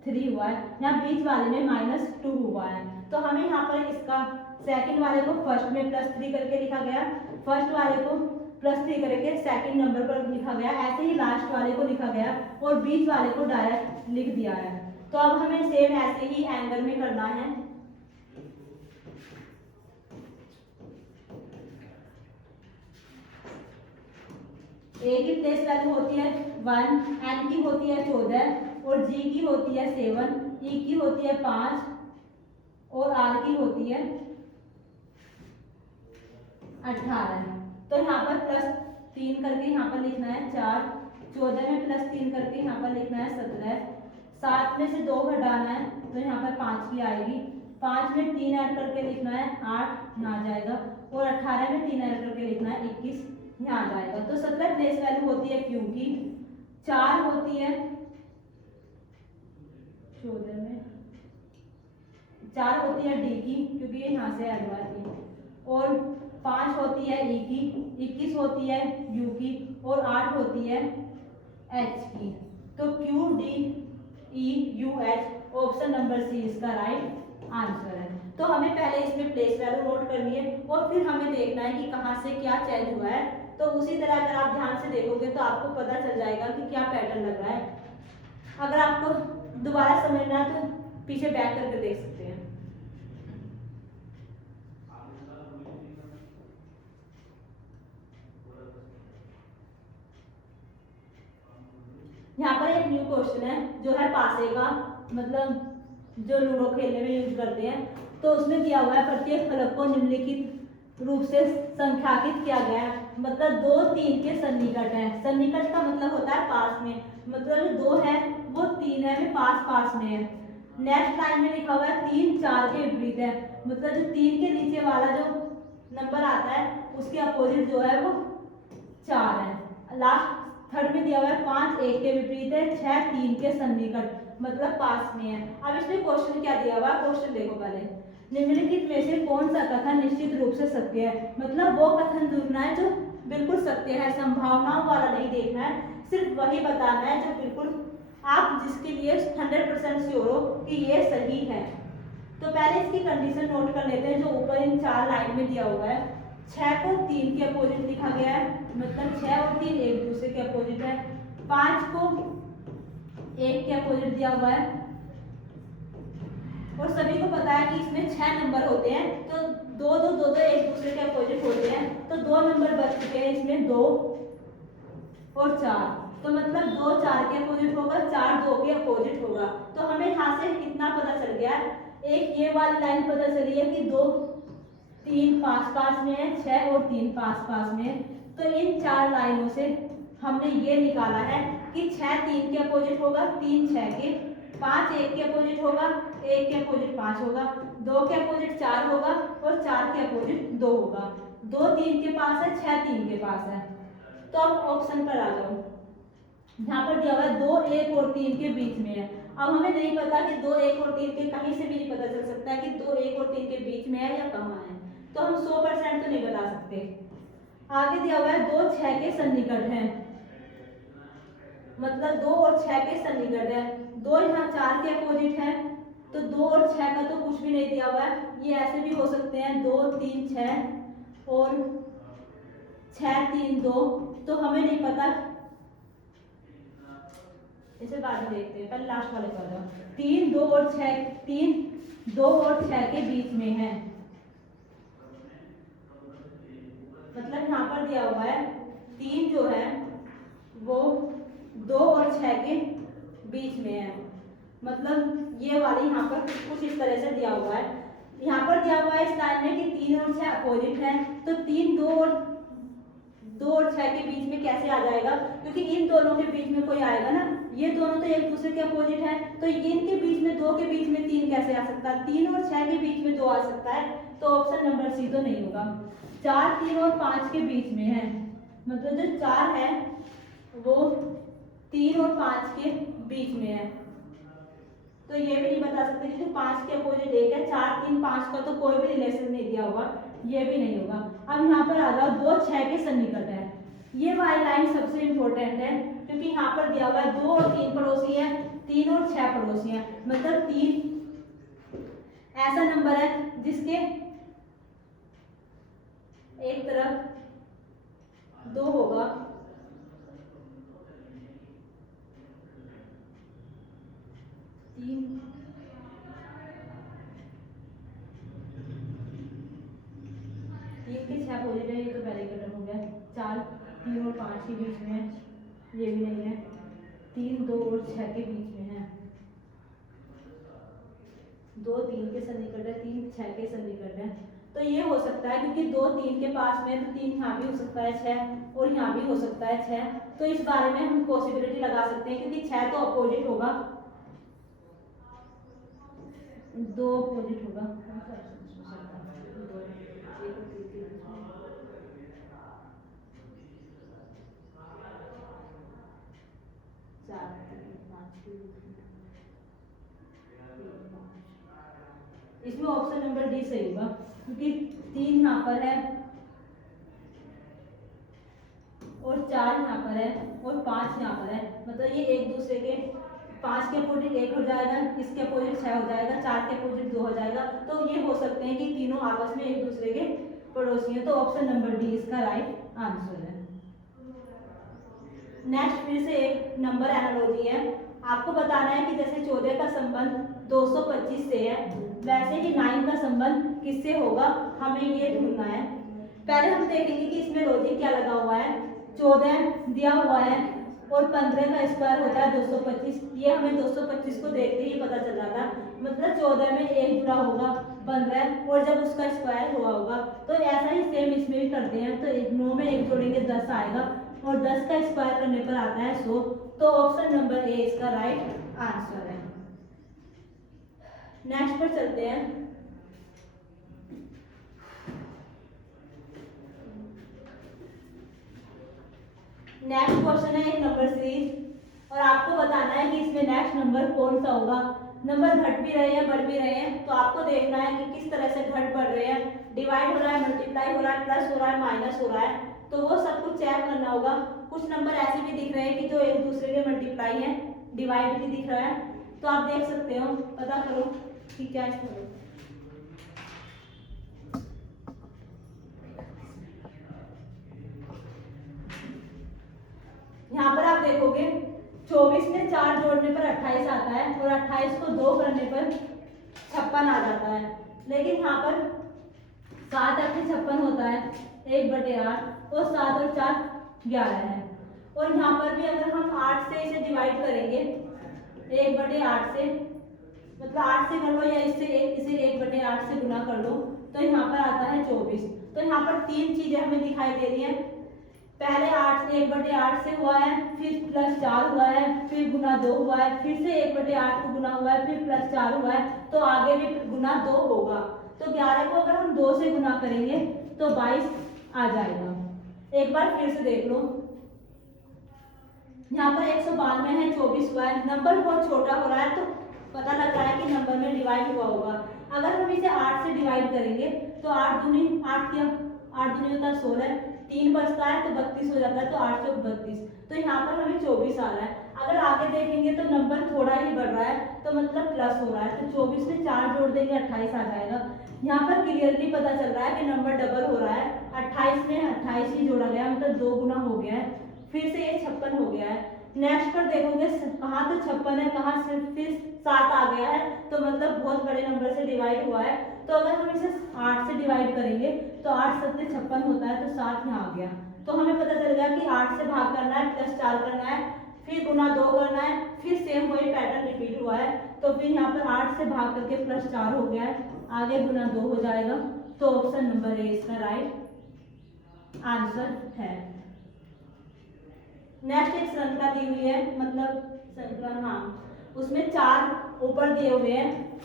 +3 हुआ है। यहाँ बीच वाले में -2 हुआ है, तो हमें यहाँ पर इसका सेकंड वाले को फर्स्ट में +3 करके लिखा गया, फर्स्ट वाले को +3 करके सेकंड नंबर पर लिखा गया, ऐसे ही लास्ट वाले को लिखा गया और बीच वाले को डायरेक्ट लिख दिया है। तो अब हमें सेम ऐसे ही एंगल में करना है। ए की प्लेस वैल्यू होती है 1, एन की होती है 14 और जी की होती है 7, ई की होती है 5 और आर की होती है 18। तो यहाँ पर +3 करके यहाँ पर लिखना है 4, 14 में +3 करके यहाँ पर लिखना है 17, 7 में से 2 घटाना है तो यहाँ पर 5 की आएगी, 5 में 3 ऐड करके लिखना है 8 यहाँ आ जाएगा, और 18 में 3 ऐड करके लिखना है 21 यहाँ आ जाएगा। तो 17 प्लेस वैल्यू होती है क्यू की, 4 होती है 14 में 4 होती है डी की क्योंकि ये यहाँ से ऐड हुआ थी, और 5 होती है ई की, 21 होती है यू की और 8 होती है एच की। तो Q D E U H, option number C इसका राइट आंसर है। तो हमें पहले इसमें प्लेस वैल्यू नोट करनी है और फिर हमें देखना है कि कहाँ से क्या चेंज हुआ है। तो उसी तरह अगर आप ध्यान से देखोगे तो आपको पता चल जाएगा कि क्या पैटर्न लग रहा है। अगर आपको दोबारा समझना है तो पीछे बैक करके देख सकते हैं। यहाँ पर एक न्यू क्वेश्चन है जो है पासे का, मतलब जो लूडो खेलने में यूज करते हैं। तो उसमें दिया हुआ है प्रत्येक फलक को निम्नलिखित रूप से संख्याकित किया गया है। मतलब 2 3 के सन्निकट है। सन्निकट का मतलब होता है पास में, मतलब जो 2 है वो 3 है में पास पास में है। नेक्स्ट लाइन में लिखा हुआ है 3 4 के विपरीत है, मतलब जो 3 के नीचे वाला जो नंबर आता है उसके अपोजिट जो है वो 4 है। लास्ट थर्ड में दिया हुआ है 5 1 के विपरीत है, 6 3 के सन्निकट मतलब पास में है। अब इसमें क्वेश्चन क्या दिया हुआ है, क्वेश्चन देखो पहले। निम्नलिखित में से कौन सा कथन निश्चित रूप से सत्य है, मतलब वो कथन ढूंढना है जो बिल्कुल सत्य है, संभावनाओं वाला नहीं देखना है, सिर्फ वही बताना है जो बिल्कुल आप जिसके लिए 100% श्योर हो कि ये सही है। तो पहले इसकी कंडीशन नोट कर लेते हैं जो ऊपर इन 4 लाइन में दिया हुआ है। 6 को 3 के अपोजिट लिखा गया है, मतलब 6 और 3 एक दूसरे के अपोजिट है। 5 को 1 के अपोजिट दिया हुआ है, और सभी को पता है कि इसमें 6 नंबर होते हैं, तो 2 2 2 2 एक दूसरे के अपोजिट होते हैं, तो 2 नंबर बच चुके हैं इसमें 2 और 4। तो मतलब 2 4 के अपोजिट होगा, 4 2 के अपोजिट होगा। तो हमें यहाँ से कितना पता चल गया, एक ये वाली लाइन पता चली है कि 2 3 पास पास में है, 6 और 3 पास पास में है। तो इन 4 लाइनों से हमने ये निकाला है कि 6 3 के अपोजिट होगा, 3 6 के, 5 1 के अपोजिट होगा, 1 के अपोजिट 5 होगा, 2 के अपोजिट 4 होगा और 4 के अपोजिट 2 होगा। 2 3 के पास है, 6 3 के पास है। तो अब ऑप्शन पर आ जाओ। यहाँ पर दिया हुआ है 2 1 और 3 के बीच में है। अब हमें नहीं पता कि 2 1 और 3 के कहीं से भी नहीं पता चल सकता है कि 2 1 और 3 के बीच में है या कहाँ है, तो हम 100% तो नहीं बता सकते। आगे दिया हुआ है 2 6 के सन्निकट है, मतलब 2 और 6 के सन्निकट है। 2 यहाँ 4 के अपोजिट है, तो 2 और 6 का तो कुछ भी नहीं दिया हुआ है, ये ऐसे भी हो सकते हैं 2 3 6 और 6 3 2, तो हमें नहीं पता। इसे बाद में देखते हैं, पहले लास्ट वाले पर जाओ। 3 2 और 6, 3 2 और 6 के बीच में है, मतलब यहाँ पर दिया हुआ है 3 जो है वो 2 और 6 के बीच में है, मतलब ये वाली यहाँ पर कुछ इस तरह से दिया हुआ है। यहाँ पर दिया हुआ है इस लाइन में कि 3 और 6 अपोजिट है, तो 3 2 और 6 के बीच में कैसे आ जाएगा, क्योंकि इन दोनों के बीच में कोई आएगा ना, ये दोनों तो एक दूसरे के अपोजिट है, तो इनके बीच में 2 के बीच में 3 कैसे आ सकता है, 3 और 6 के बीच में 2 आ सकता है, तो ऑप्शन नंबर सी तो नहीं होगा। 4 3 और 5 के बीच में है, मतलब जो 4 है वो 3 और 5 के बीच में है, तो ये भी नहीं बता सकते कि जो 5 के अपोजिट 1 है, 4 3 5 का तो कोई भी रिलेशन नहीं दिया हुआ, ये भी नहीं होगा। अब यहाँ पर आ जाओ 2 6 के सन्निकट है, ये वाली लाइन सबसे इंपॉर्टेंट है, क्योंकि यहाँ पर दिया हुआ है 2 और 3 पड़ोसी है, 3 और 6 पड़ोसी है, मतलब 3 ऐसा नंबर है जिसके एक तरफ 2 होगा, तीन के 6 अपोजिट है, ये तो पहले खत्म हो गया। 4 3 और 5 के बीच में है, ये भी नहीं है। 3 2 और 6 के बीच में है, 2 3 के सन्निकट है, 3 6 के सन्निकट है, तो ये हो सकता है क्योंकि 2 3 के पास में, तो 3 यहाँ भी हो सकता है 6 और यहाँ भी हो सकता है 6, तो इस बारे में हम पॉसिबिलिटी लगा सकते हैं क्योंकि 6 तो अपोजिट होगा, 2 अपोजिट होगा, इसमें ऑप्शन नंबर डी सही होगा, क्योंकि 3 यहाँ पर है और 4 यहाँ पर है और 5 यहाँ पर है, मतलब ये एक दूसरे के 5 के अपोजिट 1 हो जाएगा, इसके अपोजिट 6 हो जाएगा, 4 के अपोजिट 2 हो जाएगा, तो ये हो सकते हैं कि तीनों आपस में एक दूसरे के पड़ोसी हैं, तो ऑप्शन नंबर डी इसका राइट आंसर है। नेक्स्ट फिर से एक नंबर एनालॉजी है। आपको बताना है कि जैसे 14 का संबंध 225 से है, वैसे ही 9 का संबंध किससे होगा, हमें ये ढूंढना है। पहले हम देखेंगे कि इसमें लॉजिक क्या लगा हुआ है। 14 दिया हुआ है और 15 का स्क्वायर होता है 225। ये हमें 225 को देखते ही पता चल रहा था, मतलब 14 में 1 जुड़ा होगा 15 और जब उसका स्क्वायर हुआ होगा। तो ऐसा ही सेम इसमें भी करते हैं। तो 9 में 1 जोड़ेंगे 10 आएगा और 10 का स्क्वायर करने पर आता है 100। तो ऑप्शन नंबर ए इसका राइट आंसर है। नेक्स्ट पर चलते हैं। नेक्स्ट क्वेश्चन है एक नंबर सीरीज और आपको बताना है कि इसमें नेक्स्ट नंबर कौन सा होगा। नंबर घट भी रहे हैं बढ़ भी रहे हैं, तो आपको देखना है कि किस तरह से घट बढ़ रहे हैं, डिवाइड हो रहा है, मल्टीप्लाई हो रहा है, प्लस हो रहा है, माइनस हो रहा है। तो वो सब कुछ चेक करना होगा। कुछ नंबर ऐसे भी दिख रहे हैं कि जो एक दूसरे के मल्टीप्लाई है, डिवाइड भी दिख रहा है। तो आप देख सकते हो, पता करो कि क्या इसमें। यहाँ पर आप देखोगे 24 में 4 जोड़ने पर 28 आता है और 28 को 2 करने पर 56 आ जाता है। लेकिन यहाँ पर 7 8 56 होता है 1/8 और 7 और 4 11 है। और यहाँ पर भी अगर हम 8 से इसे डिवाइड करेंगे 1/8 से, मतलब 8 से कर लो या इसे 1/8 से गुना कर लो, तो यहाँ पर आता है 24। तो यहाँ पर 3 चीजें हमें दिखाई दे रही है। पहले 8 1/8 से हुआ है, फिर प्लस 4 हुआ है, फिर गुना 2 हुआ है, फिर से 1/8 को गुना हुआ है, फिर प्लस 4 हुआ है, तो आगे भी गुना 2 होगा। तो 11 को अगर हम 2 से गुना करेंगे तो 22 आ जाएगा। एक बार फिर से देख लो, यहाँ पर 192 है, 24 हुआ है, नंबर बहुत छोटा हो रहा है तो पता लग रहा है कि नंबर में डिवाइड हुआ होगा। अगर हम इसे 8 से डिवाइड करेंगे तो 8 दूनी 8 क्या, 8 दूनी होता है 16, 3 बचता है तो 32 हो जाता है, तो 8 चौक 32। तो यहाँ पर हमें 24 आ रहा है। अगर आगे देखेंगे तो नंबर थोड़ा ही बढ़ रहा है, तो मतलब प्लस हो रहा है, तो 24 में 4 जोड़ देंगे 28 आ जाएगा। यहाँ पर क्लियरली पता चल रहा है कि नंबर डबल हो रहा है। 28 में 28 ही जोड़ा गया, मतलब 2 गुना हो गया है, फिर से ये 56 हो गया है। नेक्स्ट पर देखोगे कहाँ तो 56 है, कहाँ से फिर 7 आ गया है, तो मतलब बहुत बड़े नंबर से डिवाइड हुआ है। तो अगर हम इसे 8 से डिवाइड करेंगे तो 8 7 56 होता है, तो 7 यहाँ आ गया। तो हमें पता चल गया कि 8 से भाग करना है, प्लस 4 करना है, फिर गुना 2 करना है, फिर सेम वही पैटर्न रिपीट हुआ है। तो फिर यहाँ पर 8 से भाग करके प्लस 4 हो गया है, आगे गुना 2 हो जाएगा। तो ऑप्शन नंबर ए इसका राइट आंसर है। नेक्स्ट एक श्रृंखला दी हुई है, मतलब श्रृंखला, हाँ, उसमें 4 ऊपर दिए हुए हैं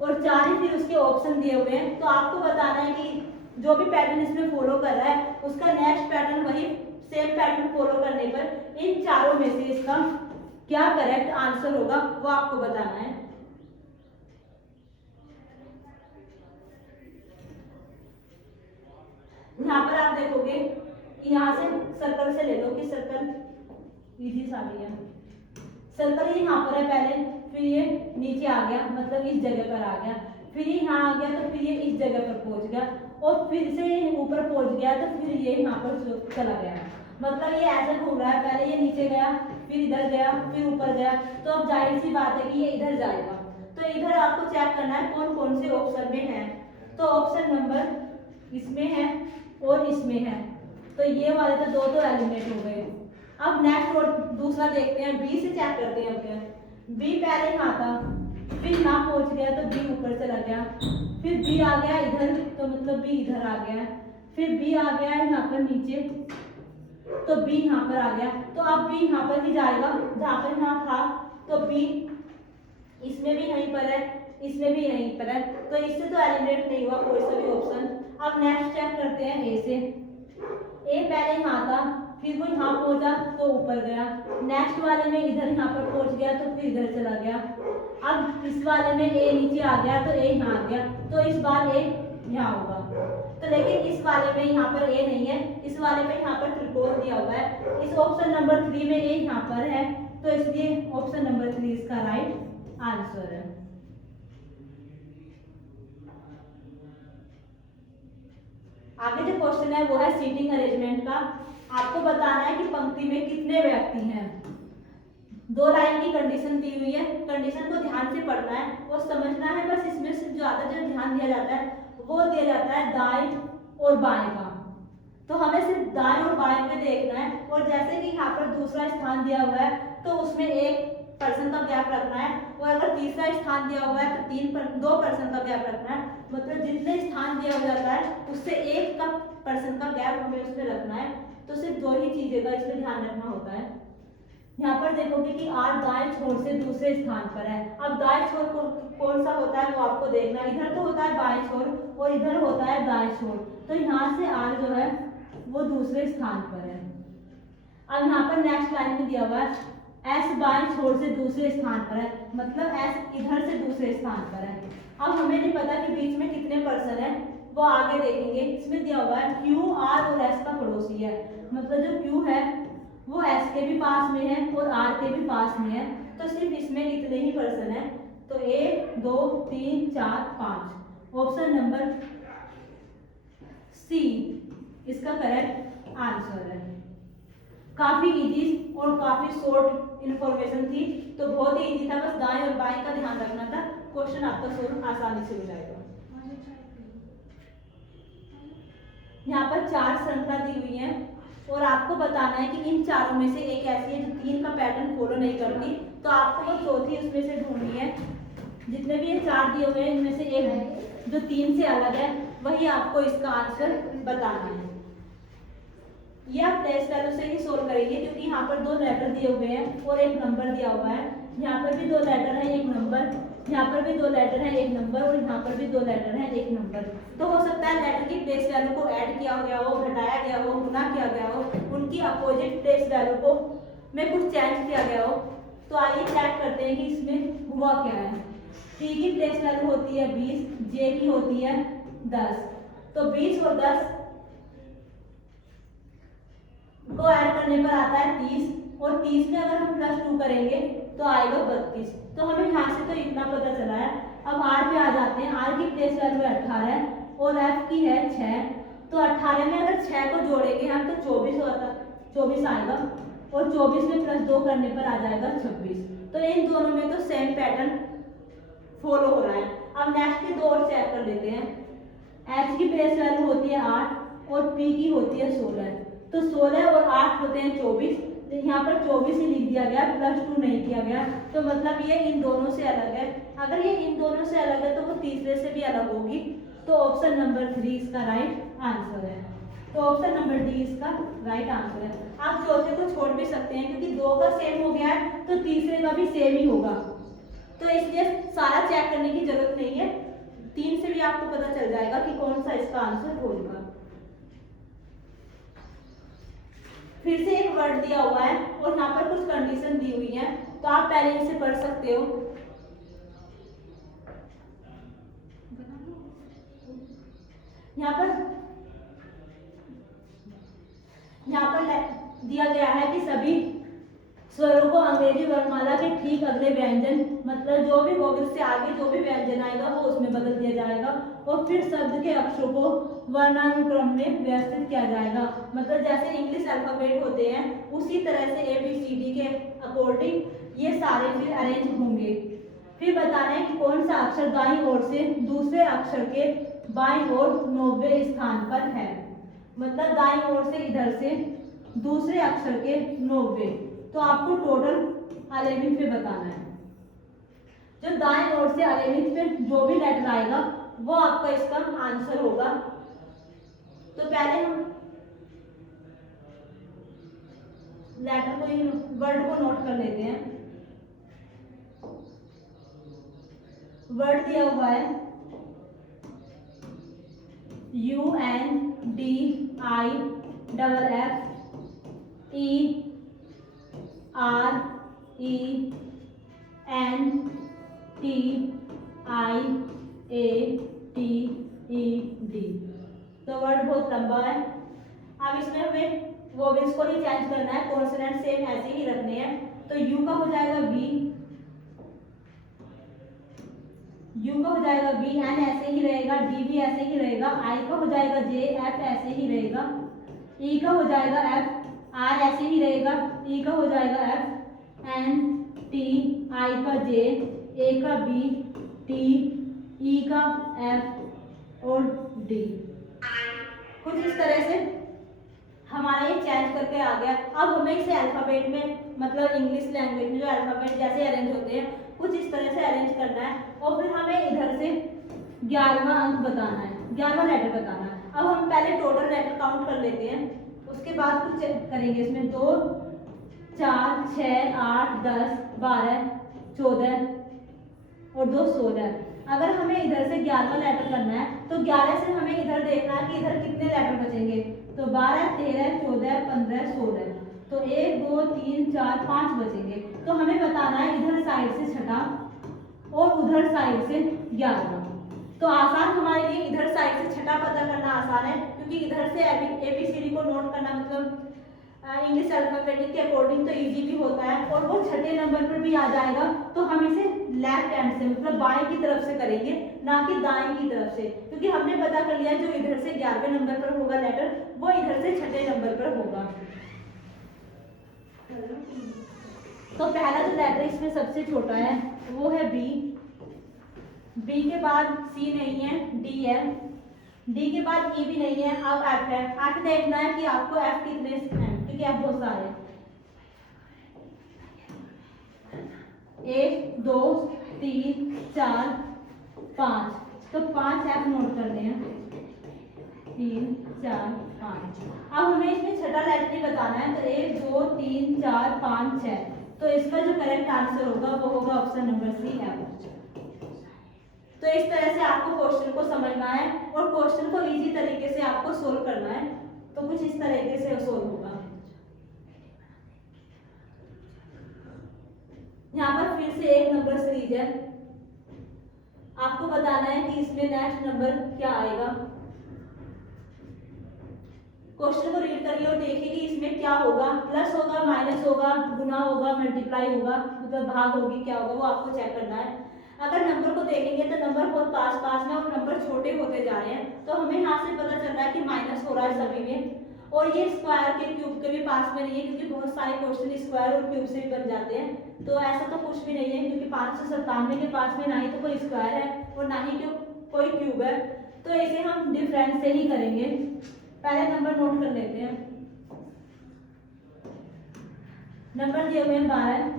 और 4 ही फिर उसके ऑप्शन दिए हुए हैं। तो आपको बताना है कि जो भी पैटर्न इसमें फॉलो कर रहा है उसका नेक्स्ट पैटर्न वही सेम पैटर्न फॉलो करने पर इन चारों में से इसका क्या करेक्ट आंसर होगा वो आपको बताना है। यहाँ पर आप देखोगे कि यहाँ से सर्कल से ले लो कि सर्कल इजी सा भी है। सर्कल यहाँ पर है पहले, फिर ये नीचे आ गया, मतलब इस जगह पर आ गया, फिर ये यहाँ आ गया, तो फिर ये इस जगह पर पहुंच गया और फिर से ये ऊपर पहुंच गया, तो फिर ये यहाँ पर चला गया। मतलब ये ऐसा घूम रहा है, पहले ये नीचे गया, फिर इधर गया, फिर ऊपर गया। तो अब जाहिर सी बात है कि ये इधर जाएगा। तो इधर आपको चेक करना है कौन कौन से ऑप्शन में है। तो ऑप्शन नंबर इसमें है और इसमें है, तो ये वाले तो दो तो एलिमिनेट हो गए। अब नेक्स्ट और दूसरा देखते हैं, बी से चेक करते हैं। अब बी पहले यहाँ था, फिर यहाँ पहुंच गया तो बी ऊपर चला गया, फिर बी आ गया इधर, तो मतलब बी इधर आ गया, फिर बी आ गया है यहाँ पर नीचे, तो बी यहाँ पर आ गया। तो अब बी यहाँ पर ही जाएगा जहाँ पर यहाँ था, तो बी इसमें भी यहीं पर है, इसमें भी यहीं पर है, तो इससे तो एलिमिनेट नहीं हुआ कोई सा भी ऑप्शन। अब नेक्स्ट चेक करते हैं ए से। ए पहले यहाँ था, फिर वो यहाँ पहुंचा तो ऊपर गया, नेक्स्ट वाले में इधर यहाँ पर पहुंच गया तो फिर इधर चला गया। अब इस वाले में ए नीचे आ गया तो ए यहाँ आ गया, तो इस बार ए यहाँ होगा। तो लेकिन इस वाले में यहाँ पर ए नहीं है, इस वाले में यहाँ पर त्रिकोण दिया हुआ है, इस ऑप्शन नंबर 3 में ए यहाँ पर है, तो इसलिए ऑप्शन नंबर 3 इसका राइट आंसर है। आगे जो क्वेश्चन है वो है सीटिंग अरेंजमेंट का। आपको बताना है कि पंक्ति में कितने व्यक्ति हैं। दो लाइन की कंडीशन दी हुई है, कंडीशन को ध्यान से पढ़ना है और समझना है। बस इसमें से ज्यादा जो ध्यान दिया जाता है वो दिया जाता है दाएं और बाएं का। तो हमें सिर्फ दाएं और बाएं में देखना है। और जैसे कि यहाँ पर दूसरा स्थान दिया हुआ है तो उसमें 1% का गैप रखना है, और अगर तीसरा स्थान दिया हुआ है तो 2% का गैप रखना है। मतलब जितने स्थान दिया हुआ जाता है उससे 1% का गैप हमें उसमें रखना है। तो सिर्फ दो ही चीजें का इसमें ध्यान रखना होता है। यहाँ पर देखोगे कि आर दाएं छोर से दूसरे स्थान पर है। अब दाएं छोर कौन सा होता है वो आपको देखना है। इधर तो होता है बाएं छोर और इधर होता है दाएं छोर। तो यहाँ से आर जो है वो दूसरे स्थान पर है। अब यहाँ पर नेक्स्ट लाइन में दिया हुआ है एस बाएं छोर से दूसरे स्थान पर है, मतलब एस इधर से दूसरे स्थान पर है। अब हमें नहीं पता कि बीच में कितने पर्सन है, वो आगे देखेंगे। इसमें दिया हुआ है क्यू आर और एस का पड़ोसी है, मतलब जो क्यू है वो एस के भी पास में है और आर के भी पास में है। तो सिर्फ इसमें इतने ही पर्सन है। तो 1 2 3 4 5 ऑप्शन नंबर सी इसका करेक्ट आंसर है। काफी इजी और काफी शॉर्ट इंफॉर्मेशन थी, तो बहुत ही इजी था। बस दाएं और बाएं का ध्यान रखना था, क्वेश्चन आपका सोल्व आसानी से हो जाएगा। यहाँ पर 4 श्रृंखला दी हुई है और आपको बताना है कि इन चारों में से एक ऐसी है जो 3 का पैटर्न फॉलो नहीं करती, तो आपको वो चौथी उसमें से ढूंढनी है। जितने भी ये 4 दिए हुए हैं इनमें से एक जो 3 से अलग है वही आपको इसका आंसर बताना है। ये आप प्लेस वैल्यू से ही सोल्व करेंगे, क्योंकि यहाँ पर 2 लेटर दिए हुए हैं और एक नंबर दिया हुआ है। यहाँ पर भी 2 लेटर है, एक नंबर, यहाँ पर भी 2 लेटर है, एक नंबर, और यहाँ पर भी 2 लेटर है, एक नंबर। तो हो सकता है लेटर की प्लेस वैल्यू को ऐड किया गया हो, घटाया गया हो, गुना किया गया हो, उनकी अपोजिट प्लेस वैल्यू को में कुछ चेंज किया गया हो। तो आइए चेक करते हैं कि इसमें हुआ क्या है। टी की प्लेस वैल्यू होती है 20, जे की होती है 10। तो 20 और 10 को ऐड करने पर आता है 30, और 30 में अगर हम +2 करेंगे तो आएगा 32। तो हमें यहाँ से तो इतना पता चला है। अब आर पे आ जाते हैं। आर की प्लेस वैल्यू 18 और एफ की है 6। तो 18 में अगर 6 को जोड़ेंगे हम तो 24 आएगा, और 24 में +2 करने पर आ जाएगा 26। तो इन दोनों में तो सेम पैटर्न फॉलो हो रहा है। अब नेक्स्ट के 2 और चेक कर लेते हैं। एच की प्लेस वैल्यू होती है 8 और पी की होती है 16। तो 16 और 8 होते हैं 24। यहाँ पर 24 ही लिख दिया गया, +2 नहीं किया गया, तो मतलब ये इन दोनों से अलग है। अगर ये इन दोनों से अलग है तो वो तीसरे से भी अलग होगी। तो ऑप्शन नंबर 3 इसका राइट आंसर है। तो ऑप्शन नंबर डी इसका राइट आंसर है। आप चौथे को छोड़ भी सकते हैं, क्योंकि 2 का सेम हो गया है तो तीसरे का भी सेम ही होगा। तो इसलिए सारा चेक करने की जरूरत नहीं है, 3 से भी आपको पता चल जाएगा कि कौन सा इसका आंसर होगा। फिर से एक वर्ड दिया हुआ है और यहाँ पर कुछ कंडीशन दी हुई है, तो आप पहले इसे पढ़ सकते हो। यहाँ पर दिया गया है कि सभी स्वरों को अंग्रेजी वर्णमाला के ठीक अगले व्यंजन, मतलब जो भी वोवेल से आगे जो भी व्यंजन आएगा वो उसमें बदल दिया जाएगा, और फिर शब्द के अक्षरों को वर्णानुक्रम में व्यवस्थित किया जाएगा। मतलब जैसे इंग्लिश अल्फाबेट होते हैं उसी तरह से ABCD के अकॉर्डिंग ये सारे फिर अरेंज होंगे। फिर बताना है कि कौन सा अक्षर दाईं ओर से दूसरे अक्षर के बाईं ओर 90वें स्थान पर है। मतलब दाईं ओर से इधर से दूसरे अक्षर के 90, तो आपको टोटल 11 पे बताना है। जो दाएं ओर से 11 पे जो भी लेटर आएगा वो आपका इसका आंसर होगा। तो पहले हम लेटर को, वर्ड को नोट कर लेते हैं। वर्ड दिया हुआ है UNDIREFERETED। तो वर्ड बहुत लंबा है। अब इसमें हमें वोवेल्स को ही चेंज करना है, कॉन्सोनेंट सेम ऐसे ही रखने हैं। तो यू का हो जाएगा V, यू का हो जाएगा V, एन ऐसे ही रहेगा, डी भी ऐसे ही रहेगा, आई का हो जाएगा J, एफ ऐसे ही रहेगा, ई का हो जाएगा F, आर ऐसे ही रहेगा, ई का हो जाएगा F, एन टी, आई का जे, ए का बी, टी, ई का एफ और डी। कुछ इस तरह से हमारा ये चेंज करके आ गया। अब हमें इसे अल्फाबेट में, मतलब इंग्लिश लैंग्वेज में जो अल्फाबेट जैसे अरेंज होते हैं कुछ इस तरह से अरेंज करना है और फिर हमें इधर से 11वां अंक बताना है, 11वां लेटर बताना है। अब हम पहले टोटल लेटर काउंट कर लेते हैं, उसके बाद कुछ करेंगे। इसमें 2, 4, 6, 8, 10, 12, 14 और 2, 16। अगर हमें इधर से 11वां लेटर करना है तो 11 से हमें इधर देखना है कि इधर कितने लेटर बचेंगे। तो 12, 13, 14, 15, 16, तो 1, 2, 3, 4, 5 बचेंगे। तो हमें बताना है इधर साइड से छठा और उधर साइड से 11वां। तो आसान हमारे लिए इधर साइड से छठा पता करना आसान है, क्योंकि इधर से ABCD को नोट करना मतलब इंग्लिश अल्फाबेटिक के अकॉर्डिंग तो इजी भी होता है और वो छठे नंबर पर भी आ जाएगा। तो हम इसे लेफ्ट हैंड से मतलब बाएं की तरफ से करेंगे, ना कि दाएं की तरफ से, क्योंकि हमने पता कर लिया जो इधर से 11वें नंबर पर होगा लेटर वो इधर से छठे नंबर पर होगा। तो पहला जो लेटर इसमें सबसे छोटा है वो है बी, बी के बाद सी नहीं है, डी है, डी के बाद ई भी नहीं है, अब एफ है। एफ देखना है कि आपको एफ कितने हैं, क्योंकि एफ बहुत सारे हैं। 1, 2, 3, 4, 5, तो 5 एफ नोट करने हैं। 3, 4, 5। अब हमें इसमें छठा लेटर ही बताना है, तो 1, 2, 3, 4, 5, 6। तो इसका जो करेक्ट आंसर होगा वो होगा ऑप्शन नंबर सी, एफ। तो इस तरह से आपको क्वेश्चन को समझना है और क्वेश्चन को इजी तरीके से आपको सोल्व करना है। तो कुछ इस तरीके से सोल्व होगा। यहाँ पर फिर से एक नंबर सीरीज है, आपको बताना है कि इसमें नेक्स्ट नंबर क्या आएगा। क्वेश्चन को रीड करिए और देखिए कि इसमें क्या होगा, प्लस होगा, माइनस होगा, गुना होगा, मल्टीप्लाई होगा, मतलब भाग होगी, क्या होगा वो आपको चेक करना है। अगर नंबर को देखेंगे तो नंबर बहुत पास पास में और नंबर छोटे होते जा रहे हैं, तो हमें यहाँ से पता चल रहा है कि माइनस हो रहा है सभी में। और ये स्क्वायर के क्यूब के भी पास में नहीं है, क्योंकि बहुत सारे क्वेश्चन स्क्वायर और क्यूब से भी बन जाते हैं। तो ऐसा तो कुछ भी नहीं है, क्योंकि 597 के पास में ना ही तो कोई स्क्वायर है और ना ही कोई क्यूब है। तो इसे हम डिफरेंस से ही करेंगे। पहले नंबर नोट कर लेते हैं। नंबर दिए हुए हैं 12,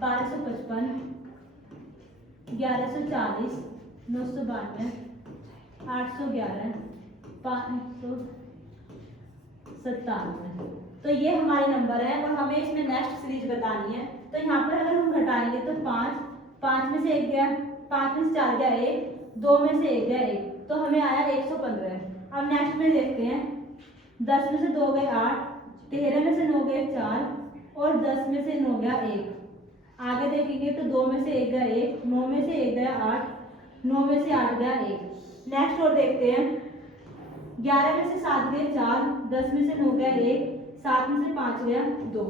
1255, 1140, 992, 811, 597। तो ये हमारे नंबर है और हमें इसमें नेक्स्ट सीरीज बतानी है। तो यहाँ पर अगर हम घटाएंगे तो 5, 5 में से 1 गया, 5 में से 4 गया 1, 2 में से 1 गया 1, तो हमें आया 115। अब नेक्स्ट में देखते हैं, 10 में से 2 गए 8, 13 में से 9 गए 4 और 10 में से 9 गया 1। आगे देखेंगे तो 2 में से 1 गया 1, 9 में से 1 गया 8, 9 में से 8 गया 1। नेक्स्ट और देखते हैं, 11 में से 7 गए 4, 10 में से 9 गया 1, 7 में से 5 गया 2।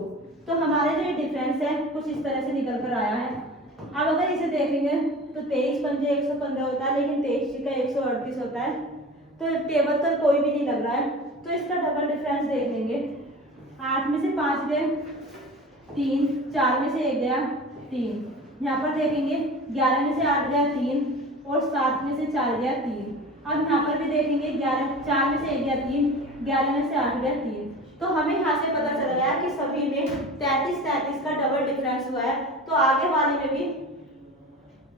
तो हमारे जो डिफरेंस है कुछ इस तरह से निकल कर आया है। अब अगर इसे देखेंगे तो 23 पंजे 115 होता है, लेकिन 23 का 138 होता है। तो टेबल तो कोई भी नहीं लग रहा है, तो इसका डबल डिफरेंस देख लेंगे। 8 में से 5 गए 3, 4 में से 1 गया 3। यहाँ पर देखेंगे 11 में से 8 गया 3 और 7 में से 4 गया 3। अब यहाँ पर भी देखेंगे 4 में से 1 गया 3, 11 में से 8 गया 3। तो हमें यहाँ से पता चल गया कि सभी में 33 का डबल डिफरेंस हुआ है। तो आगे वाले में भी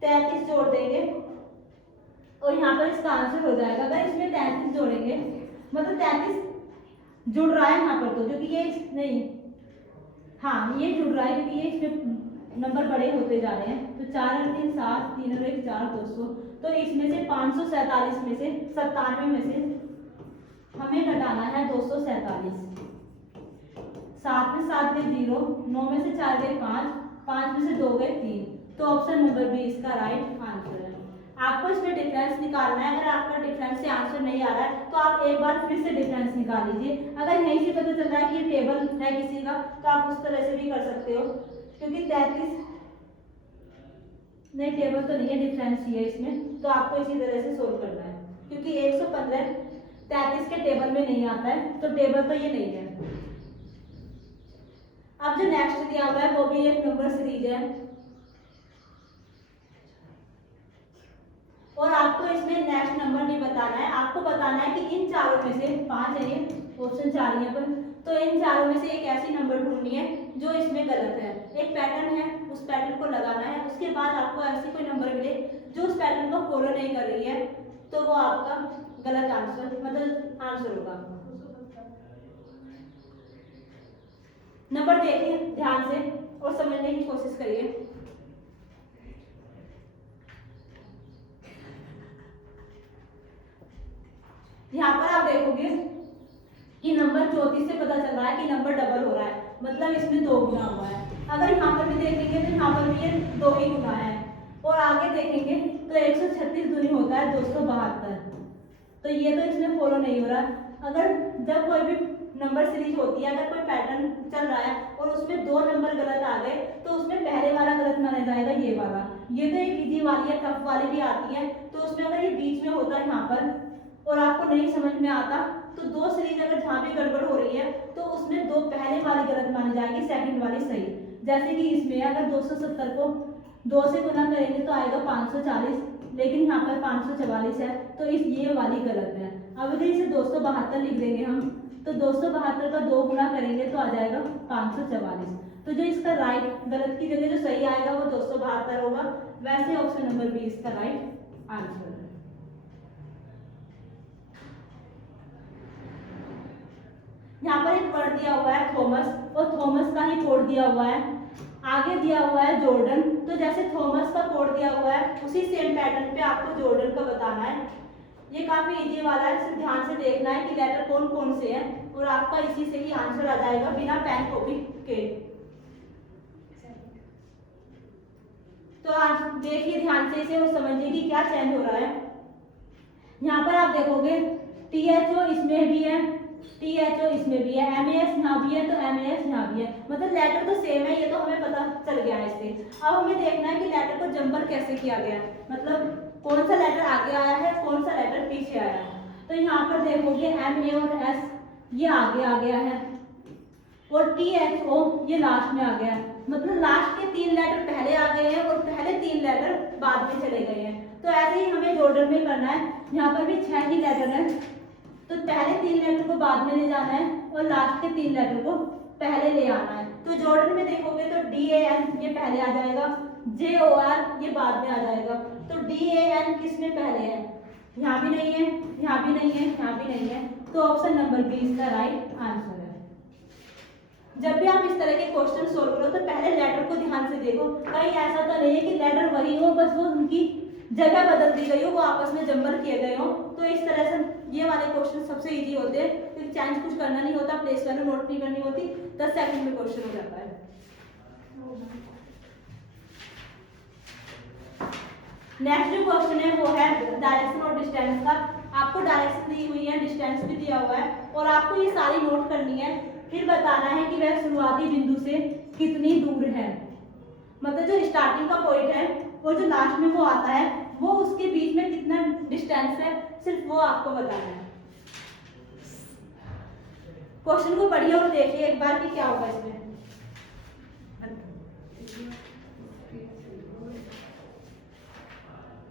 33 जोड़ देंगे और यहाँ पर इसका आंसर हो जाएगा। अगर इसमें 33 जोड़ेंगे मतलब 33 जुड़ रहा है यहाँ पर, तो क्योंकि ये नहीं, हाँ ये जुड़ रहा है क्योंकि ये इसमें नंबर बड़े होते जा रहे हैं। तो 4 और 3 7, 3 और 1 4, 200। तो इसमें से 547 में से 97 में से हमें घटाना है 247। 7 में 7 गए 0, 9 में से 4 गए 5, 5 में से 2 गए 3। तो ऑप्शन नंबर बी इसका राइट आंसर है। आपको इसमें डिफरेंस निकालना है। अगर आपका डिफरेंस से आंसर नहीं आ रहा है तो आप एक बार फिर से डिफरेंस निकाल लीजिए। अगर यहीं से पता चल रहा है कि ये टेबल है किसी का, तो आप उस तरह से भी कर सकते हो, क्योंकि 33 नहीं, टेबल तो नहीं है, डिफरेंस ही है इसमें। तो आपको इसी तरह से सोल्व करना है, क्योंकि 115 33 के टेबल में नहीं आता है, तो टेबल तो ये नहीं है। अब जो नेक्स्ट दिया हुआ है वो भी एक नंबर सीरीज है और आपको इसमें नेक्स्ट नंबर नहीं बताना है, आपको बताना है कि इन चारों में से 5 है, ये ऑप्शन 4 है पर, तो इन चारों में से एक ऐसी नंबर ढूंढनी है जो इसमें गलत है। एक पैटर्न है, उस पैटर्न को लगाना है, उसके बाद आपको ऐसी कोई नंबर मिले जो उस पैटर्न को फॉलो नहीं कर रही है, तो वो आपका गलत आंसर मतलब आंसर होगा। नंबर देखिए ध्यान से और समझने की कोशिश करिए। यहाँ पर आप देखोगे कि नंबर 34 से पता चल रहा है कि नंबर डबल हो रहा है, मतलब इसमें 2 गुना हुआ है। अगर यहाँ पर भी देखेंगे तो यहाँ पर भी ये 2 ही गुना है और आगे देखेंगे तो 136 दूनी होता है 272, तो ये तो इसमें फॉलो नहीं हो रहा। अगर जब कोई भी नंबर सीरीज होती है, अगर कोई पैटर्न चल रहा है और उसमें 2 नंबर गलत आ गए तो उसमें पहले वाला गलत माना जाएगा, ये वाला। ये तो एक इजी वाली है, टफ वाली भी आती है, तो उसमें अगर ये बीच में होता है यहाँ पर और आपको नहीं समझ में आता तो 2 सीरीज अगर जहाँ भी गड़बड़ हो रही है तो उसमें 2 पहले वाली गलत मानी जाएगी, सेकंड वाली सही। जैसे कि इसमें अगर 270 को 2 से गुना करेंगे तो आएगा 540, लेकिन यहाँ पर 544 है, तो इस ये वाली गलत है। अब अगर इसे 272 लिख देंगे हम, तो 272 का 2 गुना करेंगे तो आ जाएगा 544। तो जो इसका राइट गलत की जगह जो सही आएगा वो 272 होगा। वैसे ऑप्शन नंबर बी इसका राइट आंसर है। यहाँ पर एक वर्ड दिया हुआ है थॉमस और थॉमस का ही कोड दिया हुआ है, आगे दिया हुआ है जॉर्डन। तो जैसे थॉमस का कोड दिया हुआ है उसी सेम पैटर्न पे आपको जॉर्डन का बताना है। ये काफी इजी वाला है, सिर्फ ध्यान से देखना है कि लेटर कौन कौन से हैं और आपका इसी से ही आंसर आ जाएगा बिना पेन कॉपी के। तो देखिए ध्यान से इसे और समझिए कि क्या चेंज हो रहा है। यहाँ पर आप देखोगे THO इसमें भी है, THO इसमें भी है, MAS यहाँ भी है, तो MAS यहाँ भी है, मतलब लेटर तो सेम है, ये तो हमें पता चल गया है इससे। अब हमें देखना है कि लेटर को जंपर कैसे किया गया है, मतलब कौन सा लेटर आगे आया है, कौन सा लेटर पीछे आया है। तो यहाँ पर देखोगे MA और S ये आगे आ गया है और THO ये लास्ट में आ गया है, मतलब लास्ट के 3 लेटर पहले आ गए हैं और पहले 3 लेटर बाद में चले गए हैं। तो ऐसे ही हमें जॉर्डन में करना है। यहाँ पर भी 6 ही लेटर है, तो पहले 3 लेटर को बाद में ले जाना है और लास्ट के 3 लेटर को पहले ले आना है। तो जॉर्डन में देखोगे तो DAN ये पहले आ जाएगा, JOR ये बाद में आ जाएगा। तो DAN किस में पहले है, यहाँ भी नहीं है, यहाँ भी नहीं है, यहाँ भी नहीं है, तो ऑप्शन नंबर बी इसका राइट आंसर है। जब भी आप इस तरह के क्वेश्चन सोल्व करो तो पहले लेटर को ध्यान से देखो, कहीं ऐसा तो नहीं है कि लेटर वही हो बस वो उनकी जगह बदल दी गई हो, वो आपस में जंपर किए गए हो। तो इस तरह से ये वाले क्वेश्चन सबसे इजी होते हैं, क्योंकि चेंज कुछ करना नहीं होता, प्लेस वैल्यू नोट नहीं करनी होती, 10 सेकंड में क्वेश्चन हो जाता है। नेक्स्ट जो क्वेश्चन है वो है डायरेक्शन और डिस्टेंस का। आपको डायरेक्शन दी हुई है, डिस्टेंस भी दिया हुआ है और आपको ये सारी नोट करनी है, फिर बताना है कि वह शुरुआती बिंदु से कितनी दूर है, मतलब जो स्टार्टिंग का पॉइंट है और जो लास्ट में वो आता है वो उसके बीच में कितना डिस्टेंस है, सिर्फ वो आपको बताना है। क्वेश्चन को पढ़िए और देखिए एक बार कि क्या होगा इसमें।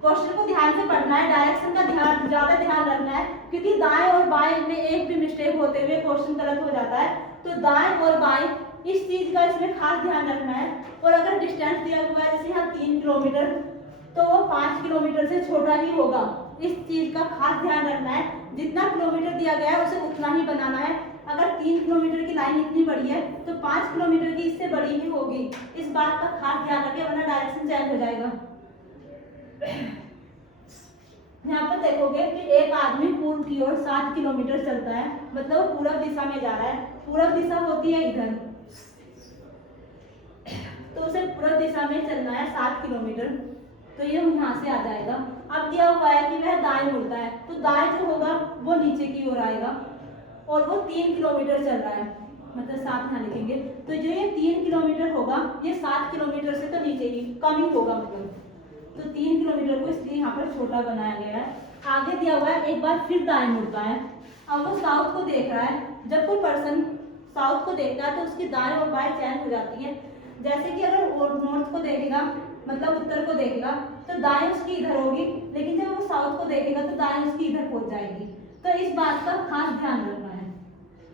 क्वेश्चन को ध्यान से पढ़ना है, डायरेक्शन का ज्यादा ध्यान रखना है, क्योंकि दाएं और बाएं में एक भी मिस्टेक होते हुए क्वेश्चन गलत हो जाता है। तो दाएं और बाएं इस चीज का इसमें खास ध्यान रखना है। और अगर डिस्टेंस दिया हुआ है जैसे यहाँ 3 किलोमीटर, तो वो 5 किलोमीटर से छोटा ही होगा, इस चीज का खास ध्यान रखना है। जितना किलोमीटर दिया गया है उसे उतना ही बनाना है। अगर 3 किलोमीटर की लाइन इतनी बड़ी है तो 5 किलोमीटर की इससे बड़ी ही होगी, इस बात का खास ध्यान रखें वरना डायरेक्शन चेंज हो जाएगा। यहाँ पर देखोगे कि एक आदमी पूर्व की ओर 7 किलोमीटर चलता है, मतलब पूर्व दिशा में जा रहा है। पूर्व दिशा होती है इधर, तो उसे पूर्व दिशा में चलना है 7 किलोमीटर, तो ये यहाँ से आ जाएगा। अब दिया हुआ है कि वह दाएं मुड़ता है, तो दाएं जो होगा वो नीचे की ओर आएगा और वो 3 किलोमीटर चल रहा है, मतलब 7 यहाँ लिखेंगे। तो जो ये 3 किलोमीटर होगा ये 7 किलोमीटर से तो नीचे ही कम ही होगा, मतलब तो 3 किलोमीटर को इसलिए यहाँ पर छोटा बनाया गया है। आगे दिया हुआ है एक बार फिर दाएं मुड़ता है, अब वो साउथ को देख रहा है। जब कोई पर्सन साउथ को देखता है तो उसकी दाएं और बाएं चेंज हो जाती है। जैसे कि अगर वो नॉर्थ को देखेगा, मतलब उत्तर को देखेगा, तो दाएं उसकी इधर होगी, लेकिन जब वो साउथ को देखेगा तो दाएं उसकी इधर पहुंच जाएगी। तो इस बात का खास ध्यान रखना है।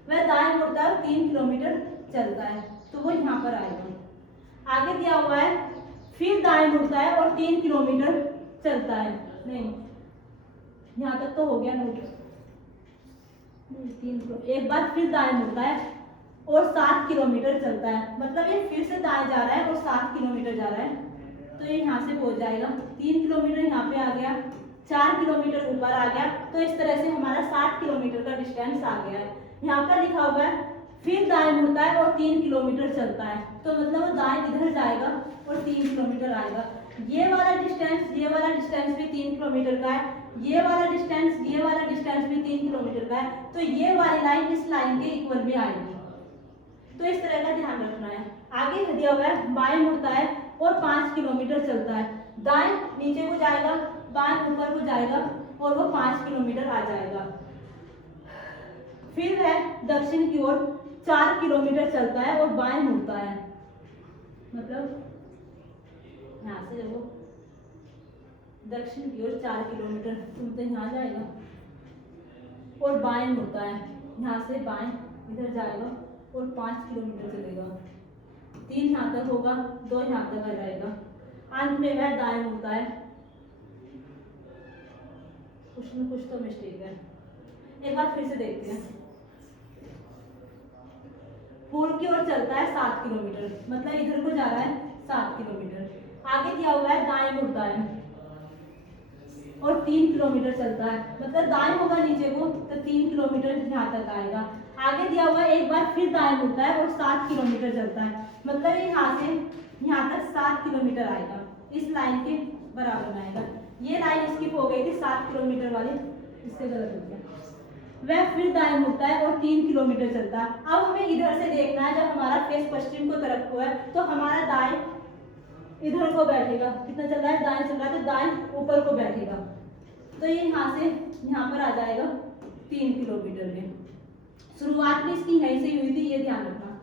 वह दाएं मुड़ता है और 3 किलोमीटर चलता है, तो वो यहाँ पर आएगा। आगे दिया हुआ है फिर दाएं मुड़ता है और 3 किलोमीटर चलता है। नहीं, यहाँ तक तो हो गया नोट। 3 एक बार फिर दाएं मुड़ता है और 7 किलोमीटर चलता है, मतलब ये फिर से दाएं जा रहा है और 7 किलोमीटर जा रहा है, तो ये यहाँ से पहुंच जाएगा। 3 किलोमीटर यहाँ पे आ गया, 4 किलोमीटर ऊपर आ गया, तो इस तरह से हमारा 60 किलोमीटर का डिस्टेंस आ गया है। यहाँ पर लिखा हुआ है फिर दाएं मुड़ता है और 3 किलोमीटर चलता है, तो मतलब वो दाएं इधर जाएगा और 3 किलोमीटर आएगा। ये वाला डिस्टेंस भी 3 किलोमीटर का है, ये वाला डिस्टेंस भी 3 किलोमीटर का है, तो ये वाली लाइन इस लाइन के इक्वल में आएगी। तो इस तरह का ध्यान रखना है। आगे दिया हुआ है बाएं मुड़ता है और 5 किलोमीटर चलता है, दाएं नीचे को जाएगा, बाएं ऊपर को जाएगा और वो 5 किलोमीटर आ जाएगा। फिर वह दक्षिण की ओर 4 किलोमीटर चलता है और बाएं मुड़ता है, मतलब यहाँ से देखो दक्षिण की ओर 4 किलोमीटर, तो यहाँ जाएगा और बाएं मुड़ता है, यहाँ से बाएं इधर जाएगा और 5 किलोमीटर चलेगा। 3 यहाँ तक होगा, 2 यहाँ तक आ जाएगा। अंत में वह दाएं मुड़ता है। कुछ न कुछ तो मिस्टेक है, एक बार फिर से देखते हैं। पूर्व की ओर चलता है 7 किलोमीटर, मतलब इधर को जा रहा है 7 किलोमीटर। आगे दिया हुआ है दाएं मुड़ता है और 3 किलोमीटर चलता है, मतलब दाएं होगा नीचे को तो 3 किलोमीटर यहाँ तक आएगा। आगे दिया हुआ है एक बार फिर दाएं मुड़ता है और 7 किलोमीटर चलता है, मतलब यहाँ से यहाँ तक 7 किलोमीटर आएगा, इस लाइन के बराबर में आएगा। ये लाइन स्किप हो गई थी 7 किलोमीटर वाली, इससे गलत हो गया। वह फिर दाएं मुड़ता है और 3 किलोमीटर चलता है। अब हमें इधर से देखना है, जब हमारा फेस पश्चिम को तरफ को है तो हमारा दाएं इधर को बैठेगा, कितना चल रहा है, दाएं चल रहा है, तो दाएं ऊपर को बैठेगा, तो ये यहाँ से यहाँ पर आ जाएगा 3 किलोमीटर में। शुरुआत में इसकी यहीं से हुई थी, ये ध्यान रखना।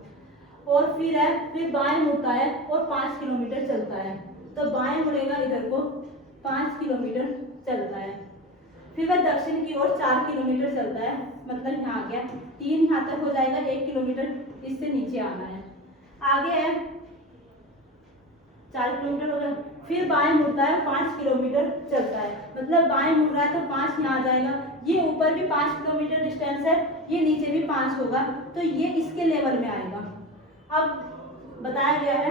और फिर है फिर बाएं मुड़ता है और 5 किलोमीटर चलता है, तो बाएं मुड़ेगा इधर को, 5 किलोमीटर चलता है। फिर वह दक्षिण की ओर 4 किलोमीटर चलता है, मतलब यहाँ आ गया, 3 यहाँ तक हो जाएगा, 1 किलोमीटर इससे नीचे आना है। आगे है 4 किलोमीटर हो गया। फिर बाएं मुड़ता है, 5 किलोमीटर चलता है, मतलब बाएं मुड़ रहा है तो 5 यहाँ आ जाएगा। ये ऊपर भी 5 किलोमीटर डिस्टेंस है, ये नीचे भी 5 होगा, तो ये इसके लेवल में आएगा। अब बताया गया है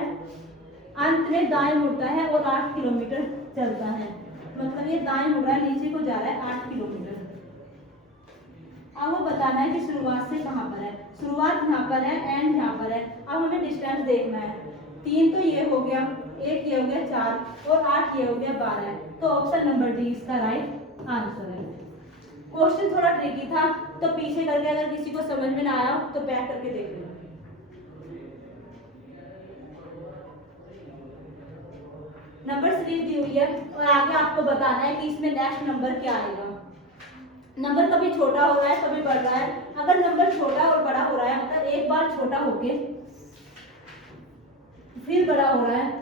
अंत में दाएं मुड़ता है और 8 किलोमीटर चलता है, मतलब ये दाएं मुड़ रहा है, नीचे को जा रहा है 8 किलोमीटर। अब वो बताना है कि शुरुआत से कहाँ पर है। शुरुआत यहाँ पर है, एंड यहाँ पर है। अब हमें डिस्टेंस देखना है। 3 तो ये हो गया, 1 ये हो गया 4 और 8 ये हो गया 12, तो ऑप्शन नंबर डी इसका राइट आंसर है। क्वेश्चन थोड़ा ट्रिकी था, तो पीछे करके अगर किसी को समझ में ना आया तो बैक करके देख लेना। नंबर सीरीज दी हुई है और आगे आपको बताना है कि इसमें नेक्स्ट नंबर क्या आएगा। नंबर कभी छोटा हो रहा है, कभी बढ़ रहा है। अगर नंबर छोटा और बड़ा हो रहा है, मतलब एक बार छोटा होके फिर बड़ा हो रहा है,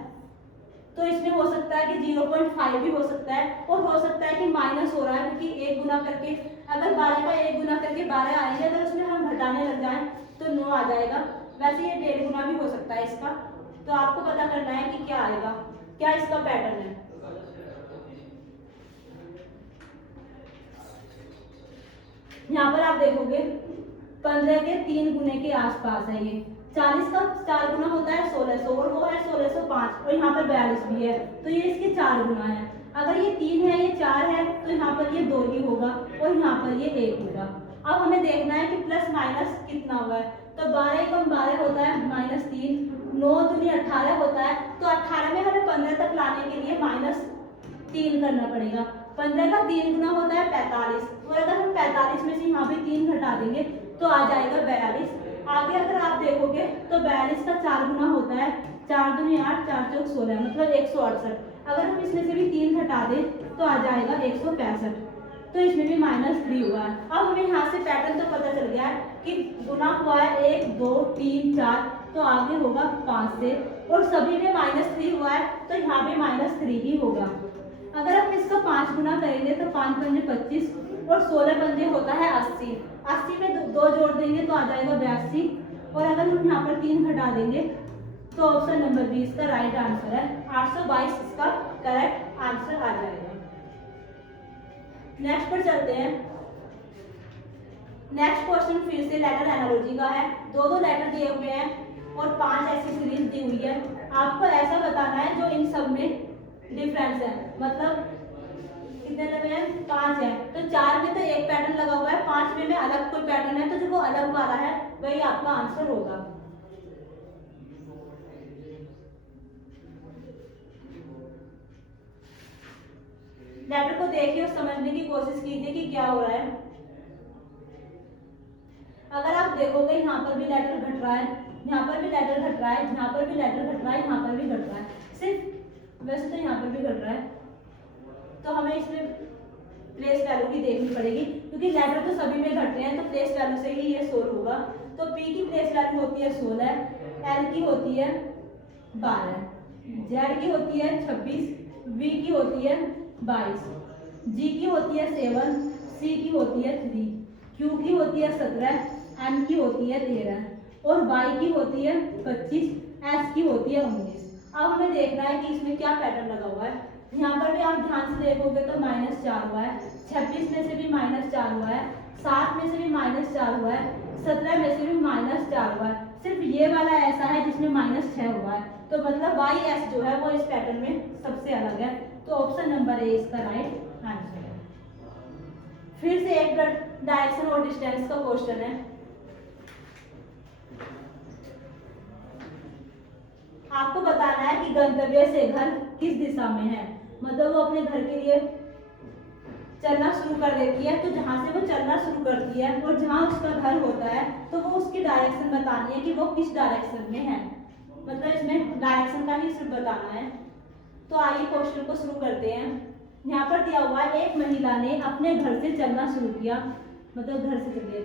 तो इसमें हो सकता है कि 0.5 भी हो सकता है, और हो सकता है कि माइनस हो रहा है, क्योंकि 1 गुना करके अगर 12 का 1 गुना करके 12 आएंगे, अगर उसमें हम घटाने लग जाएं तो 9 आ जाएगा। वैसे ये 1.5 गुना भी हो सकता है इसका, तो आपको पता करना है कि क्या आएगा, क्या इसका पैटर्न है। यहाँ पर आप देखोगे 15 के 3 गुने के आसपास है ये। 40 का 4 गुना होता है 1600, और वो है 1605, और यहाँ पर 42 भी है, तो ये इसके 4 गुना है। अगर ये 3 है, ये 4 है, तो यहाँ पर ये 2 ही होगा और यहाँ पर ये 1 होगा। अब हमें देखना है कि प्लस माइनस कितना हुआ है, तो 12 कम 12 होता है -3, 9 दूनी 18 होता है, तो 18 में हमें 15 तक लाने के लिए -3 करना पड़ेगा। 15 का 3 गुना होता है 45, और अगर हम 45 में से यहाँ पे 3 घटा देंगे तो आ जाएगा 42। आगे अगर आप देखोगे तो 42 का 4 गुना होता है 4 दूनी 8, 4 चौक 16, मतलब 168। अगर हम इसमें से भी 3 घटा दें तो आ जाएगा 165। तो इसमें भी -3 हुआ है। अब हमें यहाँ से पैटर्न तो पता चल गया है कि गुना हुआ है 1 2 3 4, तो आगे होगा 5 से, और सभी में -3 हुआ है तो यहाँ भी -3 ही होगा। अगर हम इसका 5 गुना करेंगे तो 5 पंजे 25 और 16 पंजे होता है 80। 80 में 2 जोड़ देंगे तो आ जाएगा 82, और अगर हम यहाँ पर 3 घटा देंगे तो ऑप्शन नंबर 20 का राइट आंसर है। 822 इसका करेक्ट आंसर आ जाएगा। नेक्स्ट पर चलते हैं। नेक्स्ट क्वेश्चन फिर से लेटर एनालॉजी का है। दो लेटर दिए हुए हैं और 5 ऐसी सीरीज दी हुई है। आपको ऐसा बताना है जो इन सब में डिफरेंस है, मतलब कितने लगे हैं 5 है, तो 4 में तो एक पैटर्न लगा हुआ है, 5 में अलग कोई पैटर्न है, तो जो वो अलग वाला है वही आपका आंसर होगा। लेटर को देखिए और समझने की कोशिश कीजिए कि क्या हो रहा है। अगर आप देखोगे यहाँ पर भी लेटर घट रहा है, यहाँ पर भी लेटर घट रहा है, यहाँ पर भी लेटर घट रहा है, यहाँ पर भी घट रहा है, सिर्फ वैसे तो यहाँ पर भी घट रहा है, तो हमें इसमें प्लेस वैल्यू भी देखनी पड़ेगी क्योंकि लेटर तो सभी में घट रहे हैं, तो प्लेस वैल्यू से ही ये सोल्व होगा। तो P की प्लेस वैल्यू होती है 16, L की होती है 12, Z की होती है 26, V की होती है 22, G की होती है 7, C की होती है 3, Q की होती है 17, M की होती है 13 और Y की होती है 25, S की होती है 19। अब हमें देखना है कि इसमें क्या पैटर्न लगा हुआ है। यहाँ पर भी आप ध्यान से देखोगे तो -4 हुआ है, 26 में से भी -4 हुआ है, 7 में से भी -4 हुआ है, 17 में से भी -4 हुआ है, सिर्फ ये वाला ऐसा है जिसमें -6 हुआ है, तो मतलब YS जो है वो इस पैटर्न में सबसे अलग है, तो ऑप्शन नंबर ए इसका राइट आंसर है। फिर से एक डायरेक्शन और डिस्टेंस का क्वेश्चन है। आपको बताना है कि गंतव्य से घर किस दिशा में है, मतलब वो अपने घर के लिए चलना शुरू कर देती है, तो जहां से वो चलना शुरू करती है और जहां उसका घर होता है तो वो उसकी डायरेक्शन बतानी है कि वो किस डायरेक्शन में है, मतलब इसमें डायरेक्शन का ही सिर्फ बताना है। तो आइए क्वेश्चन को शुरू करते हैं। यहाँ पर दिया हुआ है एक महिला ने अपने घर से चलना शुरू किया, मतलब घर से चलिए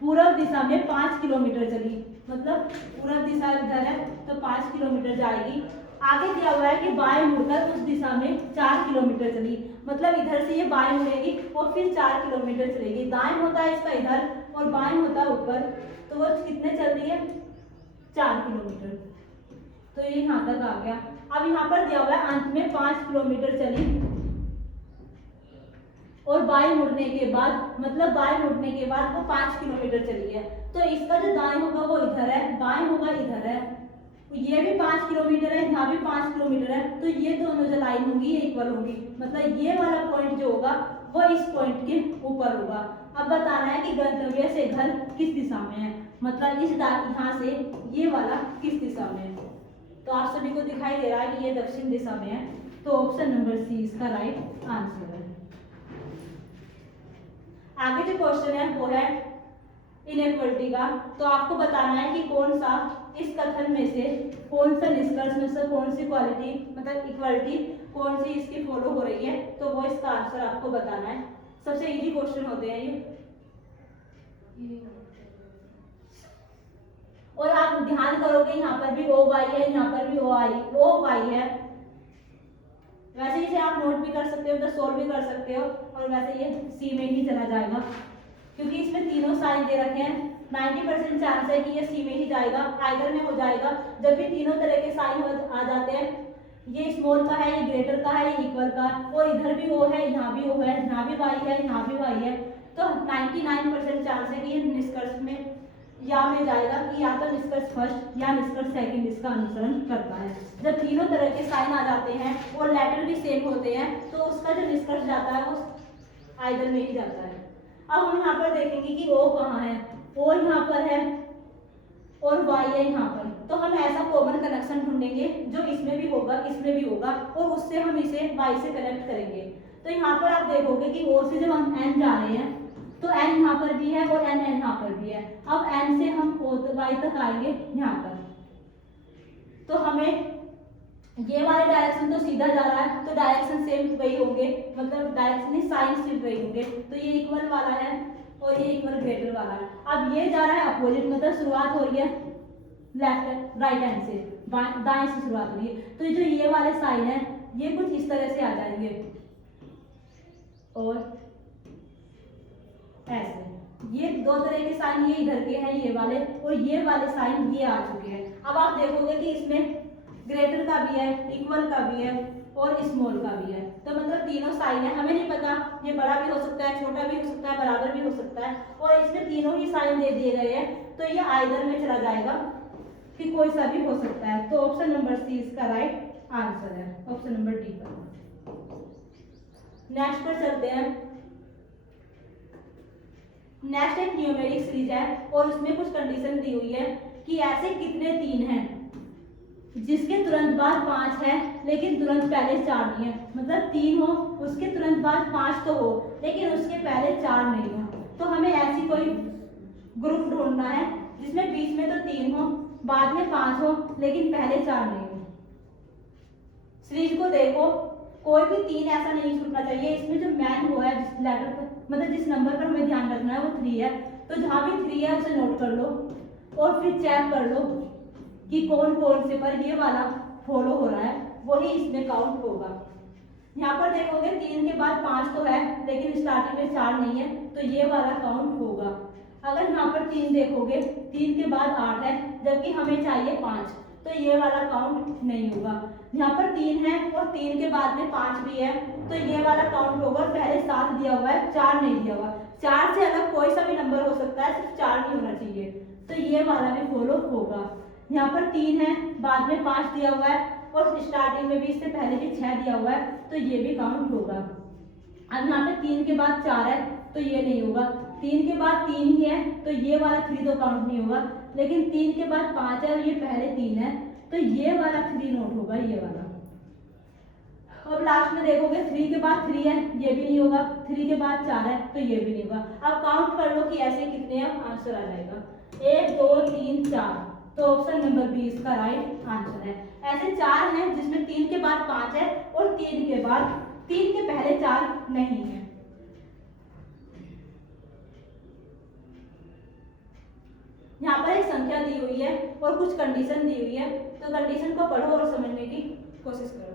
पूर्व दिशा में 5 किलोमीटर चली, मतलब पूर्व दिशा इधर है तो 5 किलोमीटर जाएगी। आगे दिया हुआ है कि बाएं मुड़कर उस दिशा में 4 किलोमीटर चली, मतलब इधर से ये बाएं मुड़ेगी और फिर 4 किलोमीटर चलेगी। दाएं होता है इसका इधर और बाएं होता है ऊपर, तो वो कितने चल रही है 4 किलोमीटर, तो ये यहाँ तक आ गया। अब यहाँ पर दिया हुआ है अंत में 5 किलोमीटर चली और बाएं मुड़ने के बाद, मतलब बाएं मुड़ने के बाद वो 5 किलोमीटर चली है, तो इसका जो दाएं होगा वो इधर है, बाएं होगा इधर है, ये भी 5 किलोमीटर है, यहाँ भी 5 किलोमीटर है, तो ये दोनों जो लाइन होंगी ये इक्वल होंगी, मतलब ये वाला पॉइंट जो होगा वो इस पॉइंट के ऊपर होगा। अब बताना है कि गंतव्य से घर किस दिशा में है, मतलब इस यहाँ से ये वाला किस दिशा में है, तो आप सभी को दिखाई दे रहा है कि ये दक्षिण दिशा में है, तो ऑप्शन नंबर सी इसका राइट आंसर है। आगे जो क्वेश्चन है वो है इनइक्वालिटी का, तो आपको बताना है कि कौन सा इस कथन में से, कौन सा निष्कर्ष में से कौन सी क्वालिटी मतलब इक्वालिटी कौन सी इसकी फॉलो हो रही है, तो वो इसका आंसर आपको बताना है। सबसे इजी क्वेश्चन होते हैं ये, और आप ध्यान करोगे यहाँ पर भी ओ वाई है, यहाँ पर भी ओ वाई है, वैसे इसे आप नोट भी कर सकते हो, तो सोल्व भी कर सकते हो, और वैसे ये सी में ही चला जाएगा क्योंकि इसमें तीनों साइन दे रखे हैं। 90% चांस है कि ये सी में ही जाएगा, आइदर में हो जाएगा। जब भी तीनों तरह के साइन आ जाते हैं, ये स्मॉल का है, ये ग्रेटर का है, ये इक्वल का, और इधर भी ओ है, यहाँ भी ओ है, यहाँ भी वाई है, यहाँ भी वाई है, तो 99% चांस है कि ये निष्कर्ष में या में जाएगा कि या तो निष्कर्ष फर्स्ट या निष्कर्ष सेकंड इसका अनुसरण करता है। जब तीनों तरह के साइन आ जाते हैं और लेटर भी सेम होते हैं, तो उसका जो निष्कर्ष जाता है वो आइदर में ही जाता है। अब हम यहाँ पर देखेंगे कि ओ कहाँ है, ओ यहाँ पर है और वाई है यहाँ पर, तो हम ऐसा कॉमन कनेक्शन ढूंढेंगे जो इसमें भी होगा, इसमें भी होगा, और उससे हम इसे वाई से कनेक्ट करेंगे। तो यहाँ पर आप देखोगे कि ओ से जब हम एन जा रहे हैं तो एन यहाँ पर भी है और एन यहाँ पर भी है। अब एन से हम ओ वाई तक आएंगे यहाँ पर, तो हमें ये वाले डायरेक्शन तो सीधा जा रहा है, तो डायरेक्शन सेम वही होंगे, मतलब डायरेक्शन ही साइन सिर्फ वही होंगे। तो ये इक्वल वाला है और ये इक्वल ग्रेटर वाला है। अब ये जा रहा है अपोजिट, मतलब शुरुआत हो रही है लेफ्ट राइट हैंड से, दाएं से शुरुआत हो रही है। तो जो ये वाले साइन है ये कुछ इस तरह से आ जाएंगे और ऐसे। ये दो तरह के साइन ये इधर के हैं, ये वाले, और ये वाले साइन ये आ चुके हैं। अब आप देखोगे कि इसमें ग्रेटर का भी है, इक्वल का भी है और स्मॉल का भी है। तो मतलब तीनों साइन है, हमें नहीं पता ये बड़ा भी हो सकता है, छोटा भी हो सकता है, बराबर भी हो सकता है, और इसमें तीनों ही साइन दे दिए गए हैं। तो ये आइदर में चला जाएगा कि कोई सा भी हो सकता है। तो ऑप्शन नंबर सी इसका राइट आंसर है, ऑप्शन नंबर डी पर। नेक्स्ट पर चलते हैं। नेक्स्ट एक न्यूमेरिक सीरीज है और उसमें कुछ कंडीशन दी हुई है कि ऐसे कितने तीन हैं जिसके तुरंत बाद 5 है लेकिन तुरंत पहले 4 नहीं है। मतलब 3 हो, उसके तुरंत बाद 5 तो हो लेकिन उसके पहले 4 नहीं हो। तो हमें ऐसी कोई ग्रुप ढूंढना है जिसमें बीच में तो 3 हो, बाद में 5 हो लेकिन पहले 4 नहीं हो। सीरीज को देखो, कोई भी 3 ऐसा नहीं छूटना चाहिए। इसमें जो मैन हुआ है, जिस लेटर पर मतलब जिस नंबर पर हमें ध्यान रखना है वो 3 है। तो जहां भी 3 है उसे नोट कर लो और फिर चेक कर लो कि कौन कौन से पर ये वाला फॉलो हो रहा है, वही इसमें काउंट होगा। यहाँ पर देखोगे 3 के बाद 5 तो है लेकिन स्टार्टिंग में 4 नहीं है, तो ये वाला काउंट होगा। अगर यहाँ पर 3 देखोगे, 3 के बाद 8 है जबकि हमें चाहिए 5, तो ये वाला काउंट नहीं होगा। यहाँ पर 3 है और 3 के बाद में 5 भी है, तो ये वाला काउंट होगा। पहले 7 दिया हुआ है, 4 नहीं दिया हुआ। 4 से अलग कोई सा भी नंबर हो सकता है, सिर्फ 4 नहीं होना चाहिए, तो ये वाला भी फॉलो होगा। यहाँ पर 3 है, बाद में 5 दिया हुआ है और स्टार्टिंग में भी इससे पहले भी 6 दिया हुआ है, तो ये भी काउंट होगा। अब यहाँ पे 3 के बाद 4 है तो ये नहीं होगा। 3 के बाद 3 ही है तो ये वाला 3 तो काउंट नहीं होगा, लेकिन 3 के बाद 5 है और ये पहले 3 है, तो ये वाला 3 नोट होगा, ये वाला। अब लास्ट में देखोगे 3 के बाद 3 है, ये भी नहीं होगा। 3 के बाद 4 है तो ये भी नहीं होगा। अब काउंट कर लो कि ऐसे कितने हैं, आंसर आ जाएगा 1 2 3 4, तो ऑप्शन नंबर बी इसका राइट आंसर है। ऐसे 4 हैं जिसमें 3 के बाद 5 है और 3 के बाद 3 के पहले 4 नहीं है। यहाँ पर एक संख्या दी हुई है और कुछ कंडीशन दी हुई है, तो कंडीशन को पढ़ो और समझने की कोशिश करो।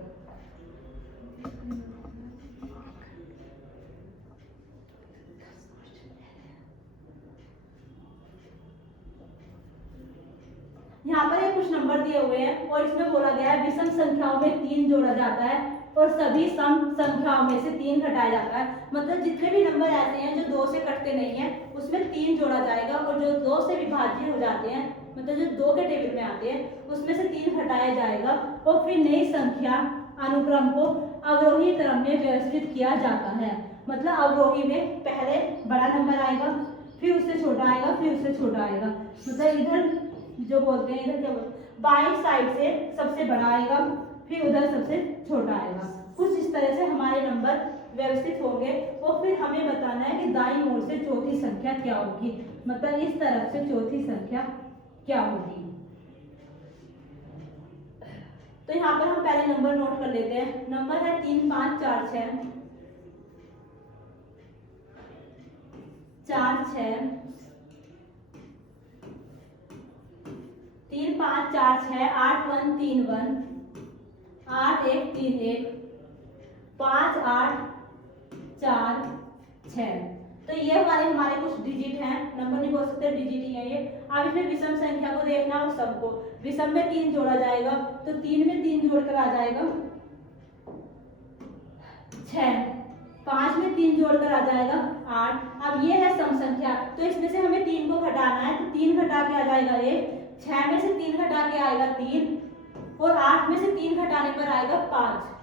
यहाँ पर कुछ नंबर दिए हुए हैं और इसमें बोला गया है विषम संख्याओं में 3 जोड़ा जाता है और सभी सम संख्याओं में से 3 घटाया जाता है। मतलब जितने भी नंबर ऐसे हैं जो 2 से कटते नहीं हैं उसमें 3 जोड़ा जाएगा, और जो 2 से विभाज्य हो जाते हैं, मतलब जो 2 के टेबल में आते हैं, उसमें से 3 घटाया जाएगा और फिर नई संख्या अनुक्रम को अवरोही क्रम में व्यवस्थित किया जाता है। मतलब अवरोही में पहले बड़ा नंबर आएगा, फिर उससे छोटा आएगा, फिर उससे छोटा आएगा। मतलब इधर जो बोलते हैं, इधर क्या बोलते हैं, बाईं साइड से सबसे बड़ा आएगा, फिर उधर सबसे छोटा आएगा। कुछ इस तरह से हमारे नंबर व्यवस्थित होंगे और फिर हमें बताना है कि दाईं ओर से चौथी संख्या क्या होगी। मतलब इस तरफ से चौथी संख्या क्या होगी। तो यहाँ पर हम पहले नंबर नोट कर लेते हैं। नंबर है 3 5 4 6 4 6 3 5 4 6 8 1 3 1 8 1 3 1 5 8 4 6। तो ये वाले हमारे कुछ डिजिट हैं, नंबर नहीं बोल सकते, डिजिट ही है ये। अब इसमें विषम संख्या को देखना और सबको। विषम में 3 जोड़ा जाएगा तो 3 में 3 जोड़कर आ जाएगा 6, 5 में 3 जोड़कर आ जाएगा 8। अब ये है सम संख्या, तो इसमें से हमें 3 को घटाना है, तो 3 घटा के आ जाएगा 1, 6 में से 3 घटा के आएगा 3 और 8 में से 3 घटाने पर आएगा 5।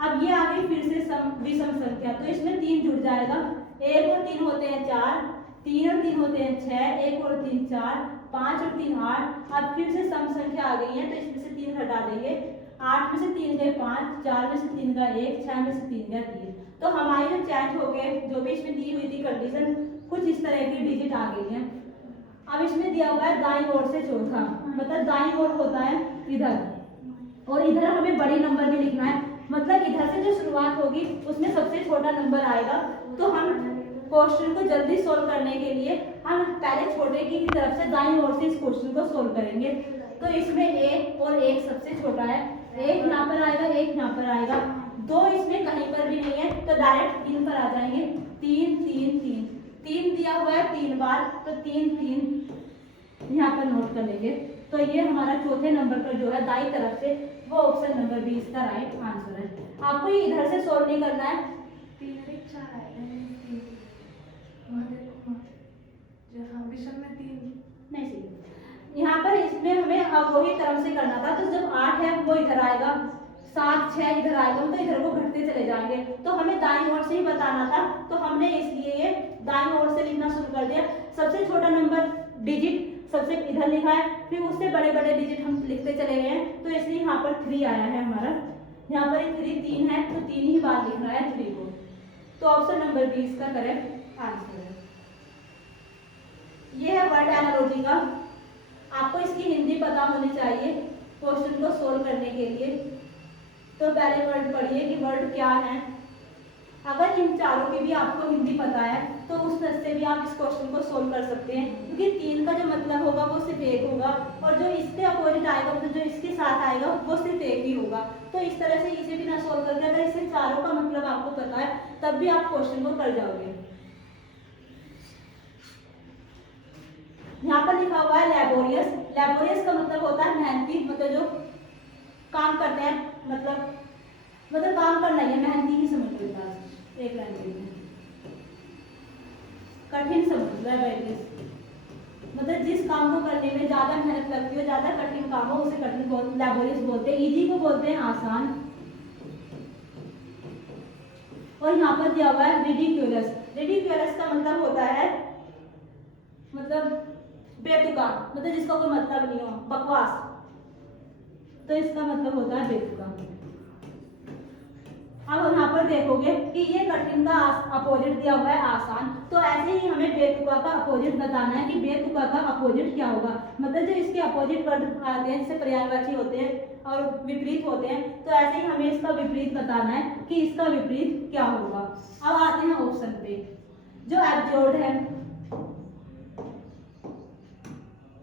अब ये आ गई फिर से विषम संख्या, तो इसमें 3 जुड़ जाएगा, 1 और 3 होते हैं 4, 3 और 3 होते हैं 6, 1 और 3 4, 5 और 3 8। अब फिर से सम संख्या आ गई है तो इसमें से 3 घटा देंगे, 8 में से 3 गए 5, 4 में से 3 गए 1, 6 में से 3 गए 3। तो हमारे जो चेंज हो गए, जो भी इसमें दी हुई थी कंडीशन, कुछ इस तरह की डिजिट आ गई है। अब इसमें दिया हुआ है दाईं ओर से चौथा, मतलब दाईं ओर होता है इधर, और इधर हमें बड़ी नंबर भी लिखना है, मतलब इधर से जो शुरुआत होगी उसमें सबसे छोटा नंबर आएगा। तो हम क्वेश्चन को जल्दी सोल्व करने के लिए हम पहले छोटे की तरफ से दाईं ओर से इस क्वेश्चन को सोल्व करेंगे। तो इसमें एक और एक सबसे छोटा है, एक यहाँ पर आएगा, एक यहाँ पर आएगा, दो इसमें कहीं पर भी नहीं है, तो डायरेक्ट 3 पर आ जाएंगे। 3 3 3 3 दिया हुआ है 3 बार, तो 3 3 यहाँ पर नोट कर लेंगे। तो ये हमारा चौथे नंबर पर जो है दाईं तरफ से वो ऑप्शन नंबर 20 का राइट आंसर है। आपको ये इधर से सोल्व नहीं करना है। 3 और 4 आएगा, विषम में 3 नहीं सही, यहाँ पर इसमें हमें अवरोही क्रम से करना था। तो जब 8 है वो इधर आएगा, 7 6 इधर आएगा, तो इधर को घटते चले जाएंगे। तो हमें दाईं ओर से ही बताना था, तो हमने इसलिए ये दाईं ओर से लिखना शुरू कर दिया। सबसे छोटा नंबर डिजिट सबसे इधर लिखा है, फिर उससे बड़े बड़े डिजिट हम लिखते चले गए हैं, तो इसलिए यहाँ पर 3 आया है हमारा। यहाँ पर 3 है, तो 3 ही बार लिखना है 3 को। तो ऑप्शन नंबर 20 का करेक्ट आंसर है। ये है वर्ड एनालॉजी का। आपको इसकी हिंदी पता होनी चाहिए क्वेश्चन को सोल्व करने के लिए। तो पहले वर्ड पढ़िए कि वर्ड क्या है। अगर इन चारों की भी आपको हिंदी पता है तो उस तरह से भी आप इस क्वेश्चन को सोल्व कर सकते हैं, क्योंकि 3 का जो मतलब होगा वो सिर्फ एक होगा, और जो इसके अपोजिट आएगा, मतलब जो इसके साथ आएगा वो सिर्फ एक ही होगा। तो इस तरह से इसे भी ना सोल्व करके अगर इससे चारों का मतलब आपको पता है तब भी आप क्वेश्चन को कर जाओगे। यहाँ पर लिखा हुआ है लैबोरियस। लैबोरियस का मतलब होता है मेहनती, मतलब जो काम करते हैं, मतलब काम करना ही है, मेहनती ही समझ लो एक लैंग्वेज में। कठिन समझ लैबोरियस मतलब जिस काम को करने में ज्यादा मेहनत लगती है, ज्यादा कठिन काम हो उसे कठिन लैबोरियस बोलते हैं। इजी को बोलते हैं आसान। और यहाँ पर दिया हुआ है रिडिक्यूलस। रिडिक्यूलस का मतलब होता है मतलब बेतुका, मतलब जिसका कोई मतलब नहीं हो, बकवास। तो इसका मतलब होता है बेतुका। अब यहाँ पर देखोगे कि ये कठिन का अपोजिट दिया हुआ है आसान, तो ऐसे ही हमें बेतुका का अपोजिट बताना है कि बेतुका का अपोजिट क्या होगा। मतलब जो इसके अपोजिट वर्ड आते हैं, जैसे पर्यायवाची होते हैं और विपरीत होते हैं, तो ऐसे ही हमें इसका विपरीत बताना है कि इसका विपरीत क्या होगा। अब आते हैं ऑप्शन पे। जो एब्सोर्ड है,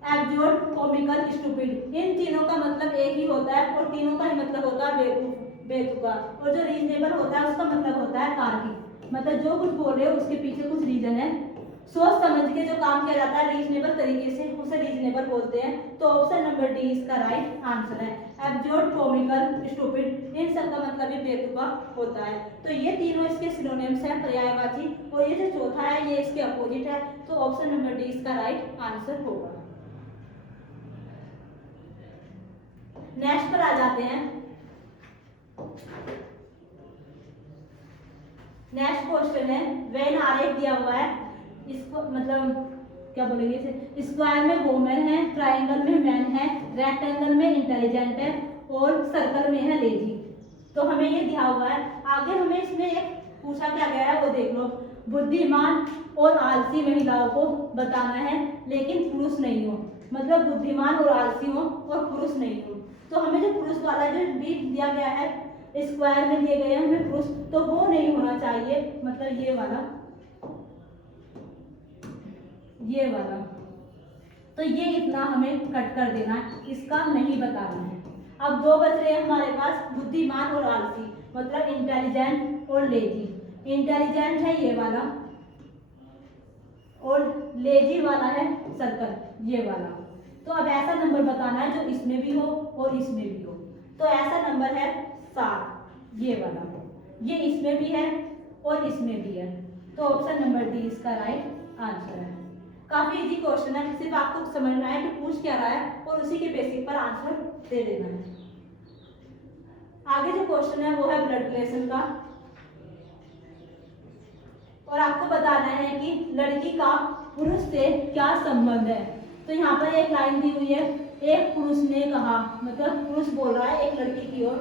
एब्सोर्ड, कॉमिकल, स्टूपिड, इन तीनों का मतलब एक ही होता है और तीनों का ही मतलब होता है बेवकूफ, बेतुका। और जो रीजनेबल होता है उसका मतलब होता है तार्किक, मतलब जो कुछ बोल रहे हो उसके पीछे कुछ रीजन है, सोच समझ के जो काम किया जाता है रीजनेबल तरीके से, उसे रीजनेबल बोलते हैं। तो ऑप्शन नंबर डी इसका राइट आंसर है। एब्सोर्ड, कॉमिकल, स्टूपिड, इन सब का मतलब ही बेतुका होता है। तो ये तीनों इसके सिनोनिम्स हैं, पर्यायवाची, और ये जो चौथा है ये इसके अपोजिट है। तो ऑप्शन नंबर डी इसका राइट आंसर होगा। नेक्स्ट पर आ जाते हैं। नेक्स्ट क्वेश्चन है, वेन आरेख दिया हुआ है, इसको मतलब क्या बोलेंगे इसे, स्क्वायर में वोमेन है, ट्रायंगल में मैन है, रेक्टेंगल में इंटेलिजेंट है और सर्कल में है लेजी। तो हमें ये दिया हुआ है। आगे हमें इसमें एक पूछा क्या गया है वो देख लो। बुद्धिमान और आलसी महिलाओं को बताना है लेकिन पुरुष नहीं हो, मतलब बुद्धिमान और आलसी हो और पुरुष नहीं हो। तो हमें जो पुरुष वाला जो डी दिया गया है, स्क्वायर में दिए गए हैं हमें पुरुष, तो वो नहीं होना चाहिए, मतलब ये वाला, ये वाला। तो ये इतना हमें कट कर देना है, इसका नहीं बताना है। अब दो बच रहे हैं हमारे पास, बुद्धिमान और आलसी, मतलब इंटेलिजेंट और लेजी। इंटेलिजेंट है ये वाला और लेजी वाला है सर्कल, ये वाला। तो अब ऐसा नंबर बताना है जो इसमें भी हो और इसमें भी हो। तो ऐसा नंबर है 7, ये वाला, ये इसमें भी है और इसमें भी है। तो ऑप्शन नंबर डी इसका राइट आंसर है। काफी इजी क्वेश्चन है, सिर्फ आपको समझना है कि पूछ क्या रहा है और उसी के बेसिस पर आंसर दे देना है। आगे जो क्वेश्चन है वो है ब्लड रिलेशन का, और आपको बताना है कि लड़की का पुरुष से क्या संबंध है। तो यहाँ पर एक लाइन दी हुई है, एक पुरुष ने कहा, मतलब पुरुष बोल रहा है एक लड़की की ओर,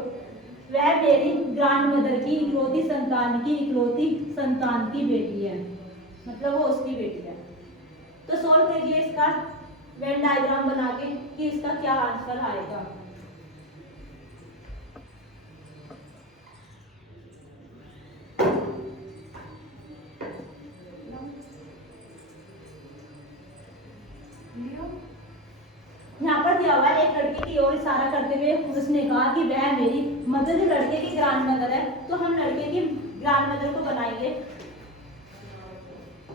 वह मेरी ग्रैंड मदर की इकलौती संतान की बेटी है, मतलब वो उसकी बेटी है। तो सॉल्व करिए इसका वेन डायग्राम बना के कि इसका क्या आंसर आएगा। पर दिया हुआ है एक लड़के की ओर इशारा करते हुए उसने कहा कि वह मेरी मतलब जो लड़के की ग्रैंड मदर है, तो हम लड़के की ग्रैंड मदर को बनाएंगे।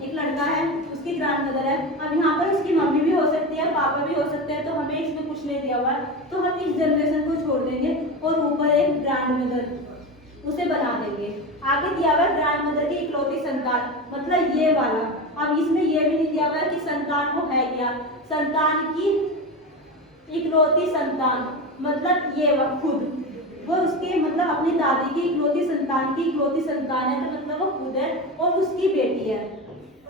एक लड़का है, उसकी ग्रैंड मदर है। अब यहाँ पर उसकी मम्मी भी हो सकती है, पापा भी हो सकते हैं, तो हमें इसमें कुछ नहीं दिया हुआ है, तो हम इस जनरेशन को छोड़ देंगे और ऊपर एक ग्रैंड मदर उसे बना देंगे। आगे दिया हुआ है ग्रैंड मदर की इकलौती संतान, मतलब ये वाला। अब इसमें ये भी नहीं दिया हुआ है कि संतान वो है क्या, संतान की इकलौती संतान मतलब ये खुद वो उसके मतलब अपनी दादी की इकलौती संतान की इकलौती संतान है, तो मतलब वो खुद है और उसकी बेटी है,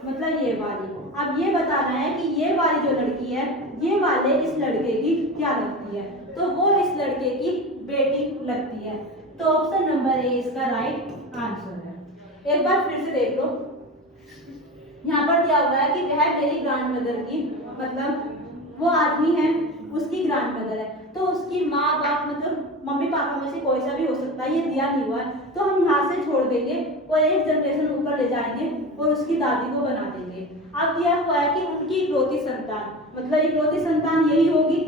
मतलब ये वाली। अब ये बताना है कि ये वाली जो लड़की है, ये वाले इस लड़के की क्या लगती है, तो वो इस लड़के की बेटी लगती है। तो ऑप्शन नंबर ए इसका राइट आंसर है। एक बार फिर से देख लो, यहाँ पर दिया हुआ है कि वह मेरी ग्रैंड मदर की मतलब वो आदमी है, उसकी ग्रैंड मदर है, तो उसकी माँ बाप मतलब मम्मी पापा में से कोई सा भी हो सकता है, ये दिया नहीं हुआ है, तो हम यहाँ से छोड़ देंगे और एक जनरेशन ऊपर ले जाएंगे और उसकी दादी को बना देंगे। अब दिया हुआ है कि उनकी इकलौती संतान, मतलब इकलौती संतान यही होगी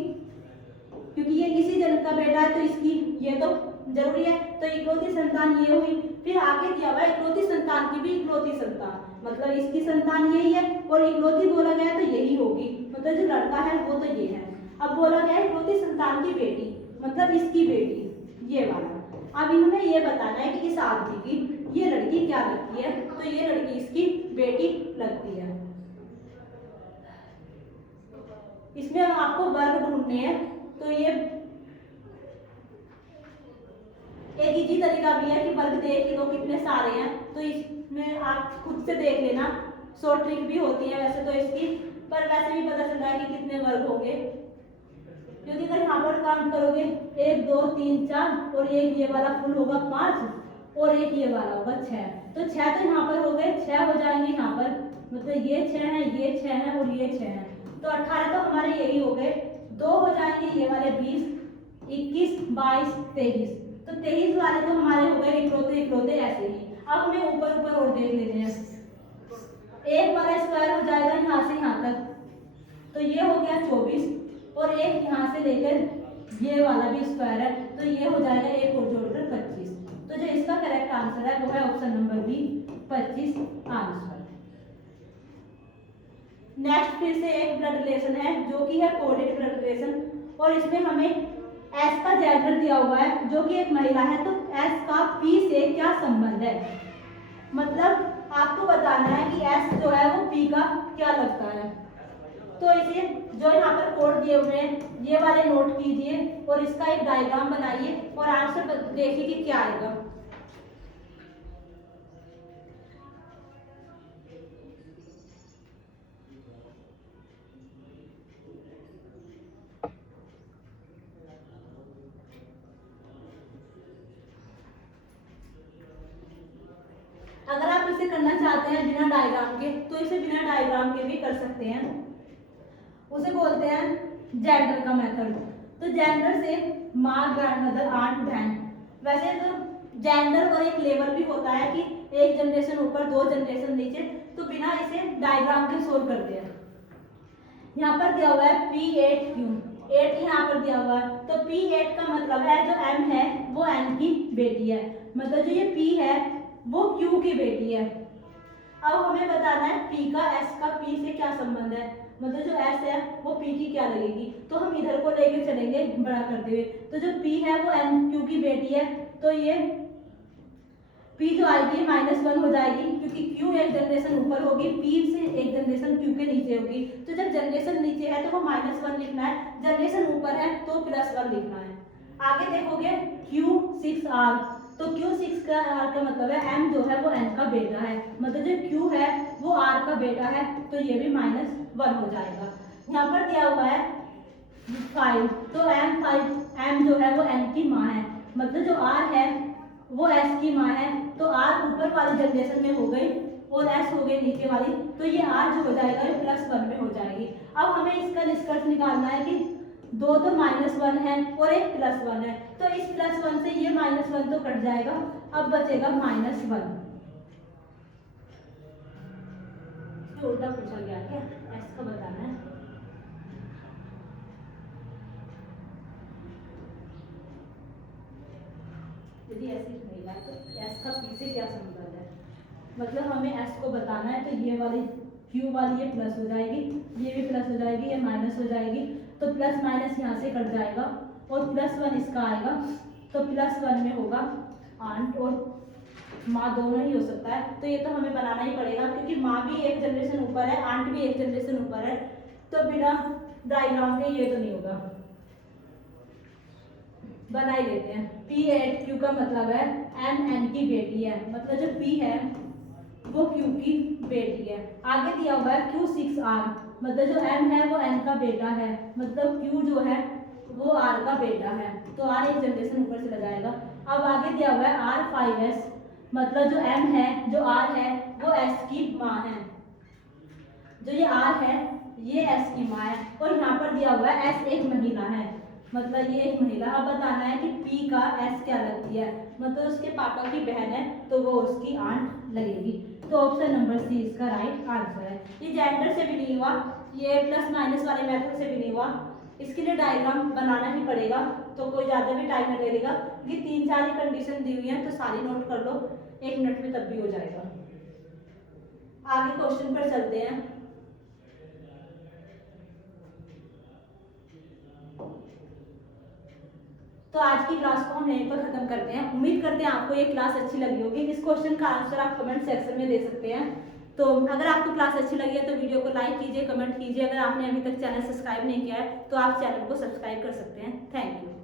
क्योंकि ये किसी जन का बेटा है, तो इसकी ये तो जरूरी है, तो इकलौती संतान ये हुई। फिर आगे दिया हुआ है इकलौती संतान की भी इकलौती संतान, मतलब इसकी संतान यही है और इकलौती बोला गया तो यही होगी, मतलब जो लड़का है वो तो ये है। अब बोला गया इकलौती संतान की बेटी, मतलब इसकी बेटी ये वाला। अब इन्होंने ये बताना है कि इस आदमी की ये लड़की क्या लगती है, तो ये लड़की इसकी बेटी लगती है। इसमें आपको वर्ग ढूंढने हैं, तो ये एक इजी तरीका भी है कि वर्ग देख लो कितने सारे हैं, तो इसमें आप खुद से देख लेना, शॉर्ट ट्रिक भी होती है वैसे तो इसकी, पर वैसे भी पता चल रहा है कि कितने वर्ग होंगे, क्योंकि अगर यहाँ पर काउंट करोगे 1 2 3 4 और एक ये वाला फुल होगा 5 और एक ये वाला होगा 6, तो 6 तो यहाँ पर हो गए, 6 हो जाएंगे यहाँ पर, मतलब ये 6 है, ये 6 है और ये 6 है, तो 18 तो हमारे यही हो गए, 2 हो जाएंगे ये वाले 20 21 22 23, तो 23 वाले तो हमारे हो गए इकलौते इकलौते ऐसे ही। अब हमें ऊपर ऊपर और देख लेते हैं, एक वाला स्क्वायर हो जाएगा यहाँ से यहाँ तक, तो ये हो गया 24 और एक यहाँ से लेकर ये वाला भी स्क्वायर है, तो ये हो जाएगा एक और जोड़कर 25, तो जो इसका करेक्ट आंसर है वो है option number B 25 answer. Next फिर से एक ब्लड रिलेशन है जो कि है कोडेड ब्लड रिलेशन, और इसमें हमें एस का जेंडर दिया हुआ है जो कि एक महिला है, तो एस का पी से क्या संबंध है, मतलब आपको बताना है कि एस जो है वो पी का क्या लगता है। तो इसे जो यहाँ पर कोड दिए हुए हैं ये वाले नोट कीजिए और इसका एक डायग्राम बनाइए और आंसर देखिए कि क्या आएगा। अगर आप इसे करना चाहते हैं बिना डायग्राम के, तो इसे बिना डायग्राम के भी कर सकते हैं, उसे बोलते हैं जेंडर का मेथड। तो जेंडर से माँ, ग्रैंडमदर, आंट, बहन, वैसे तो जेंडर और एक लेवल भी होता है कि एक जनरेशन ऊपर 2 जनरेशन नीचे, तो बिना इसे डायग्राम के सोल्व करते हैं। यहाँ पर दिया हुआ है P8Q, 8 यहाँ पर दिया हुआ है, तो P8 का मतलब है जो M है वो N की बेटी है, मतलब जो ये P है वो Q की बेटी है। अब हमें बताना है P का S का P से क्या संबंध है, मतलब जो S है वो P की क्या लगेगी, तो हम इधर को लेके चलेंगे बड़ा करते हुए, तो जो P है वो Q की बेटी है, तो ये P जो आएगी -1 हो जाएगी क्योंकि Q एक जनरेशन ऊपर होगी, P से एक जनरेशन Q के नीचे होगी, तो जब जनरेशन नीचे है तो वो -1 लिखना है, जनरेशन ऊपर है तो +1 लिखना है। आगे देखोगे Q6R, तो Q6 का R का मतलब है M जो है वो N का बेटा है, मतलब जो Q है वो R का बेटा है, तो ये भी -1 हो जाएगा। यहाँ पर दिया हुआ है 5, तो M जो है वो N की माँ है, मतलब जो R है वो S की माँ है, तो R ऊपर वाली जनरेशन में हो गई और S हो गई नीचे वाली, तो ये R जो हो जाएगा ये +1 में हो जाएगी। अब हमें इसका निष्कर्ष निकालना है कि 2 तो -1 है और एक +1 है, तो इस +1 से ये -1 तो कट जाएगा, अब बचेगा -1। उल्टा पूछा गया क्या, S का बताना है। ऐसी महिला है, तो एस का पी से क्या संबंध है? मतलब हमें एस को बताना है, तो ये वाली क्यू वाली ये प्लस हो जाएगी, ये भी प्लस हो जाएगी, ये माइनस हो जाएगी, तो प्लस माइनस यहाँ से कट जाएगा और +1 इसका आएगा, तो +1 में होगा आंट और माँ दोनों ही हो सकता है। तो ये तो हमें बनाना ही पड़ेगा क्योंकि माँ भी एक जनरेशन ऊपर है, आंट भी एक जनरेशन ऊपर है, तो बिना डायग्राम के ये तो नहीं होगा। बना ही देते हैं। P8Q का मतलब है M N की बेटी है, मतलब जो P है वो Q की बेटी है। आगे दिया हुआ है Q6R, मतलब जो M है वो N का बेटा है, मतलब Q जो है वो R का बेटा है, तो R एक जनरेशन ऊपर चला जाएगा। अब आगे दिया हुआ है R5S, मतलब जो M है, जो R है वो S की माँ है, जो ये R है ये S की माँ है, और यहाँ पर दिया हुआ है S एक महिला है, मतलब ये एक महिला। अब बताना है कि P का S क्या लगती है, मतलब उसके पापा की बहन है, तो वो उसकी आंट लगेगी। तो ऑप्शन नंबर सी इसका राइट आंसर है। ये जेंडर से भी नहीं हुआ, ये प्लस माइनस वाले मेथड से भी नहीं हुआ, इसके लिए डायग्राम बनाना ही पड़ेगा, तो कोई ज़्यादा भी टाइम नहीं लगेगा। ये 3-4 ही कंडीशन दी हुई है, तो सारी नोट कर लो, 1 मिनट में तब भी हो जाएगा। आगे क्वेश्चन पर चलते हैं। तो आज की क्लास को हम यहीं पर खत्म करते हैं। उम्मीद करते हैं आपको ये क्लास अच्छी लगी होगी। इस क्वेश्चन का आंसर आप कमेंट सेक्शन में दे सकते हैं। तो अगर आपको क्लास अच्छी लगी है तो वीडियो को लाइक कीजिए, कमेंट कीजिए। अगर आपने अभी तक चैनल सब्सक्राइब नहीं किया है तो आप चैनल को सब्सक्राइब कर सकते हैं। Thank you.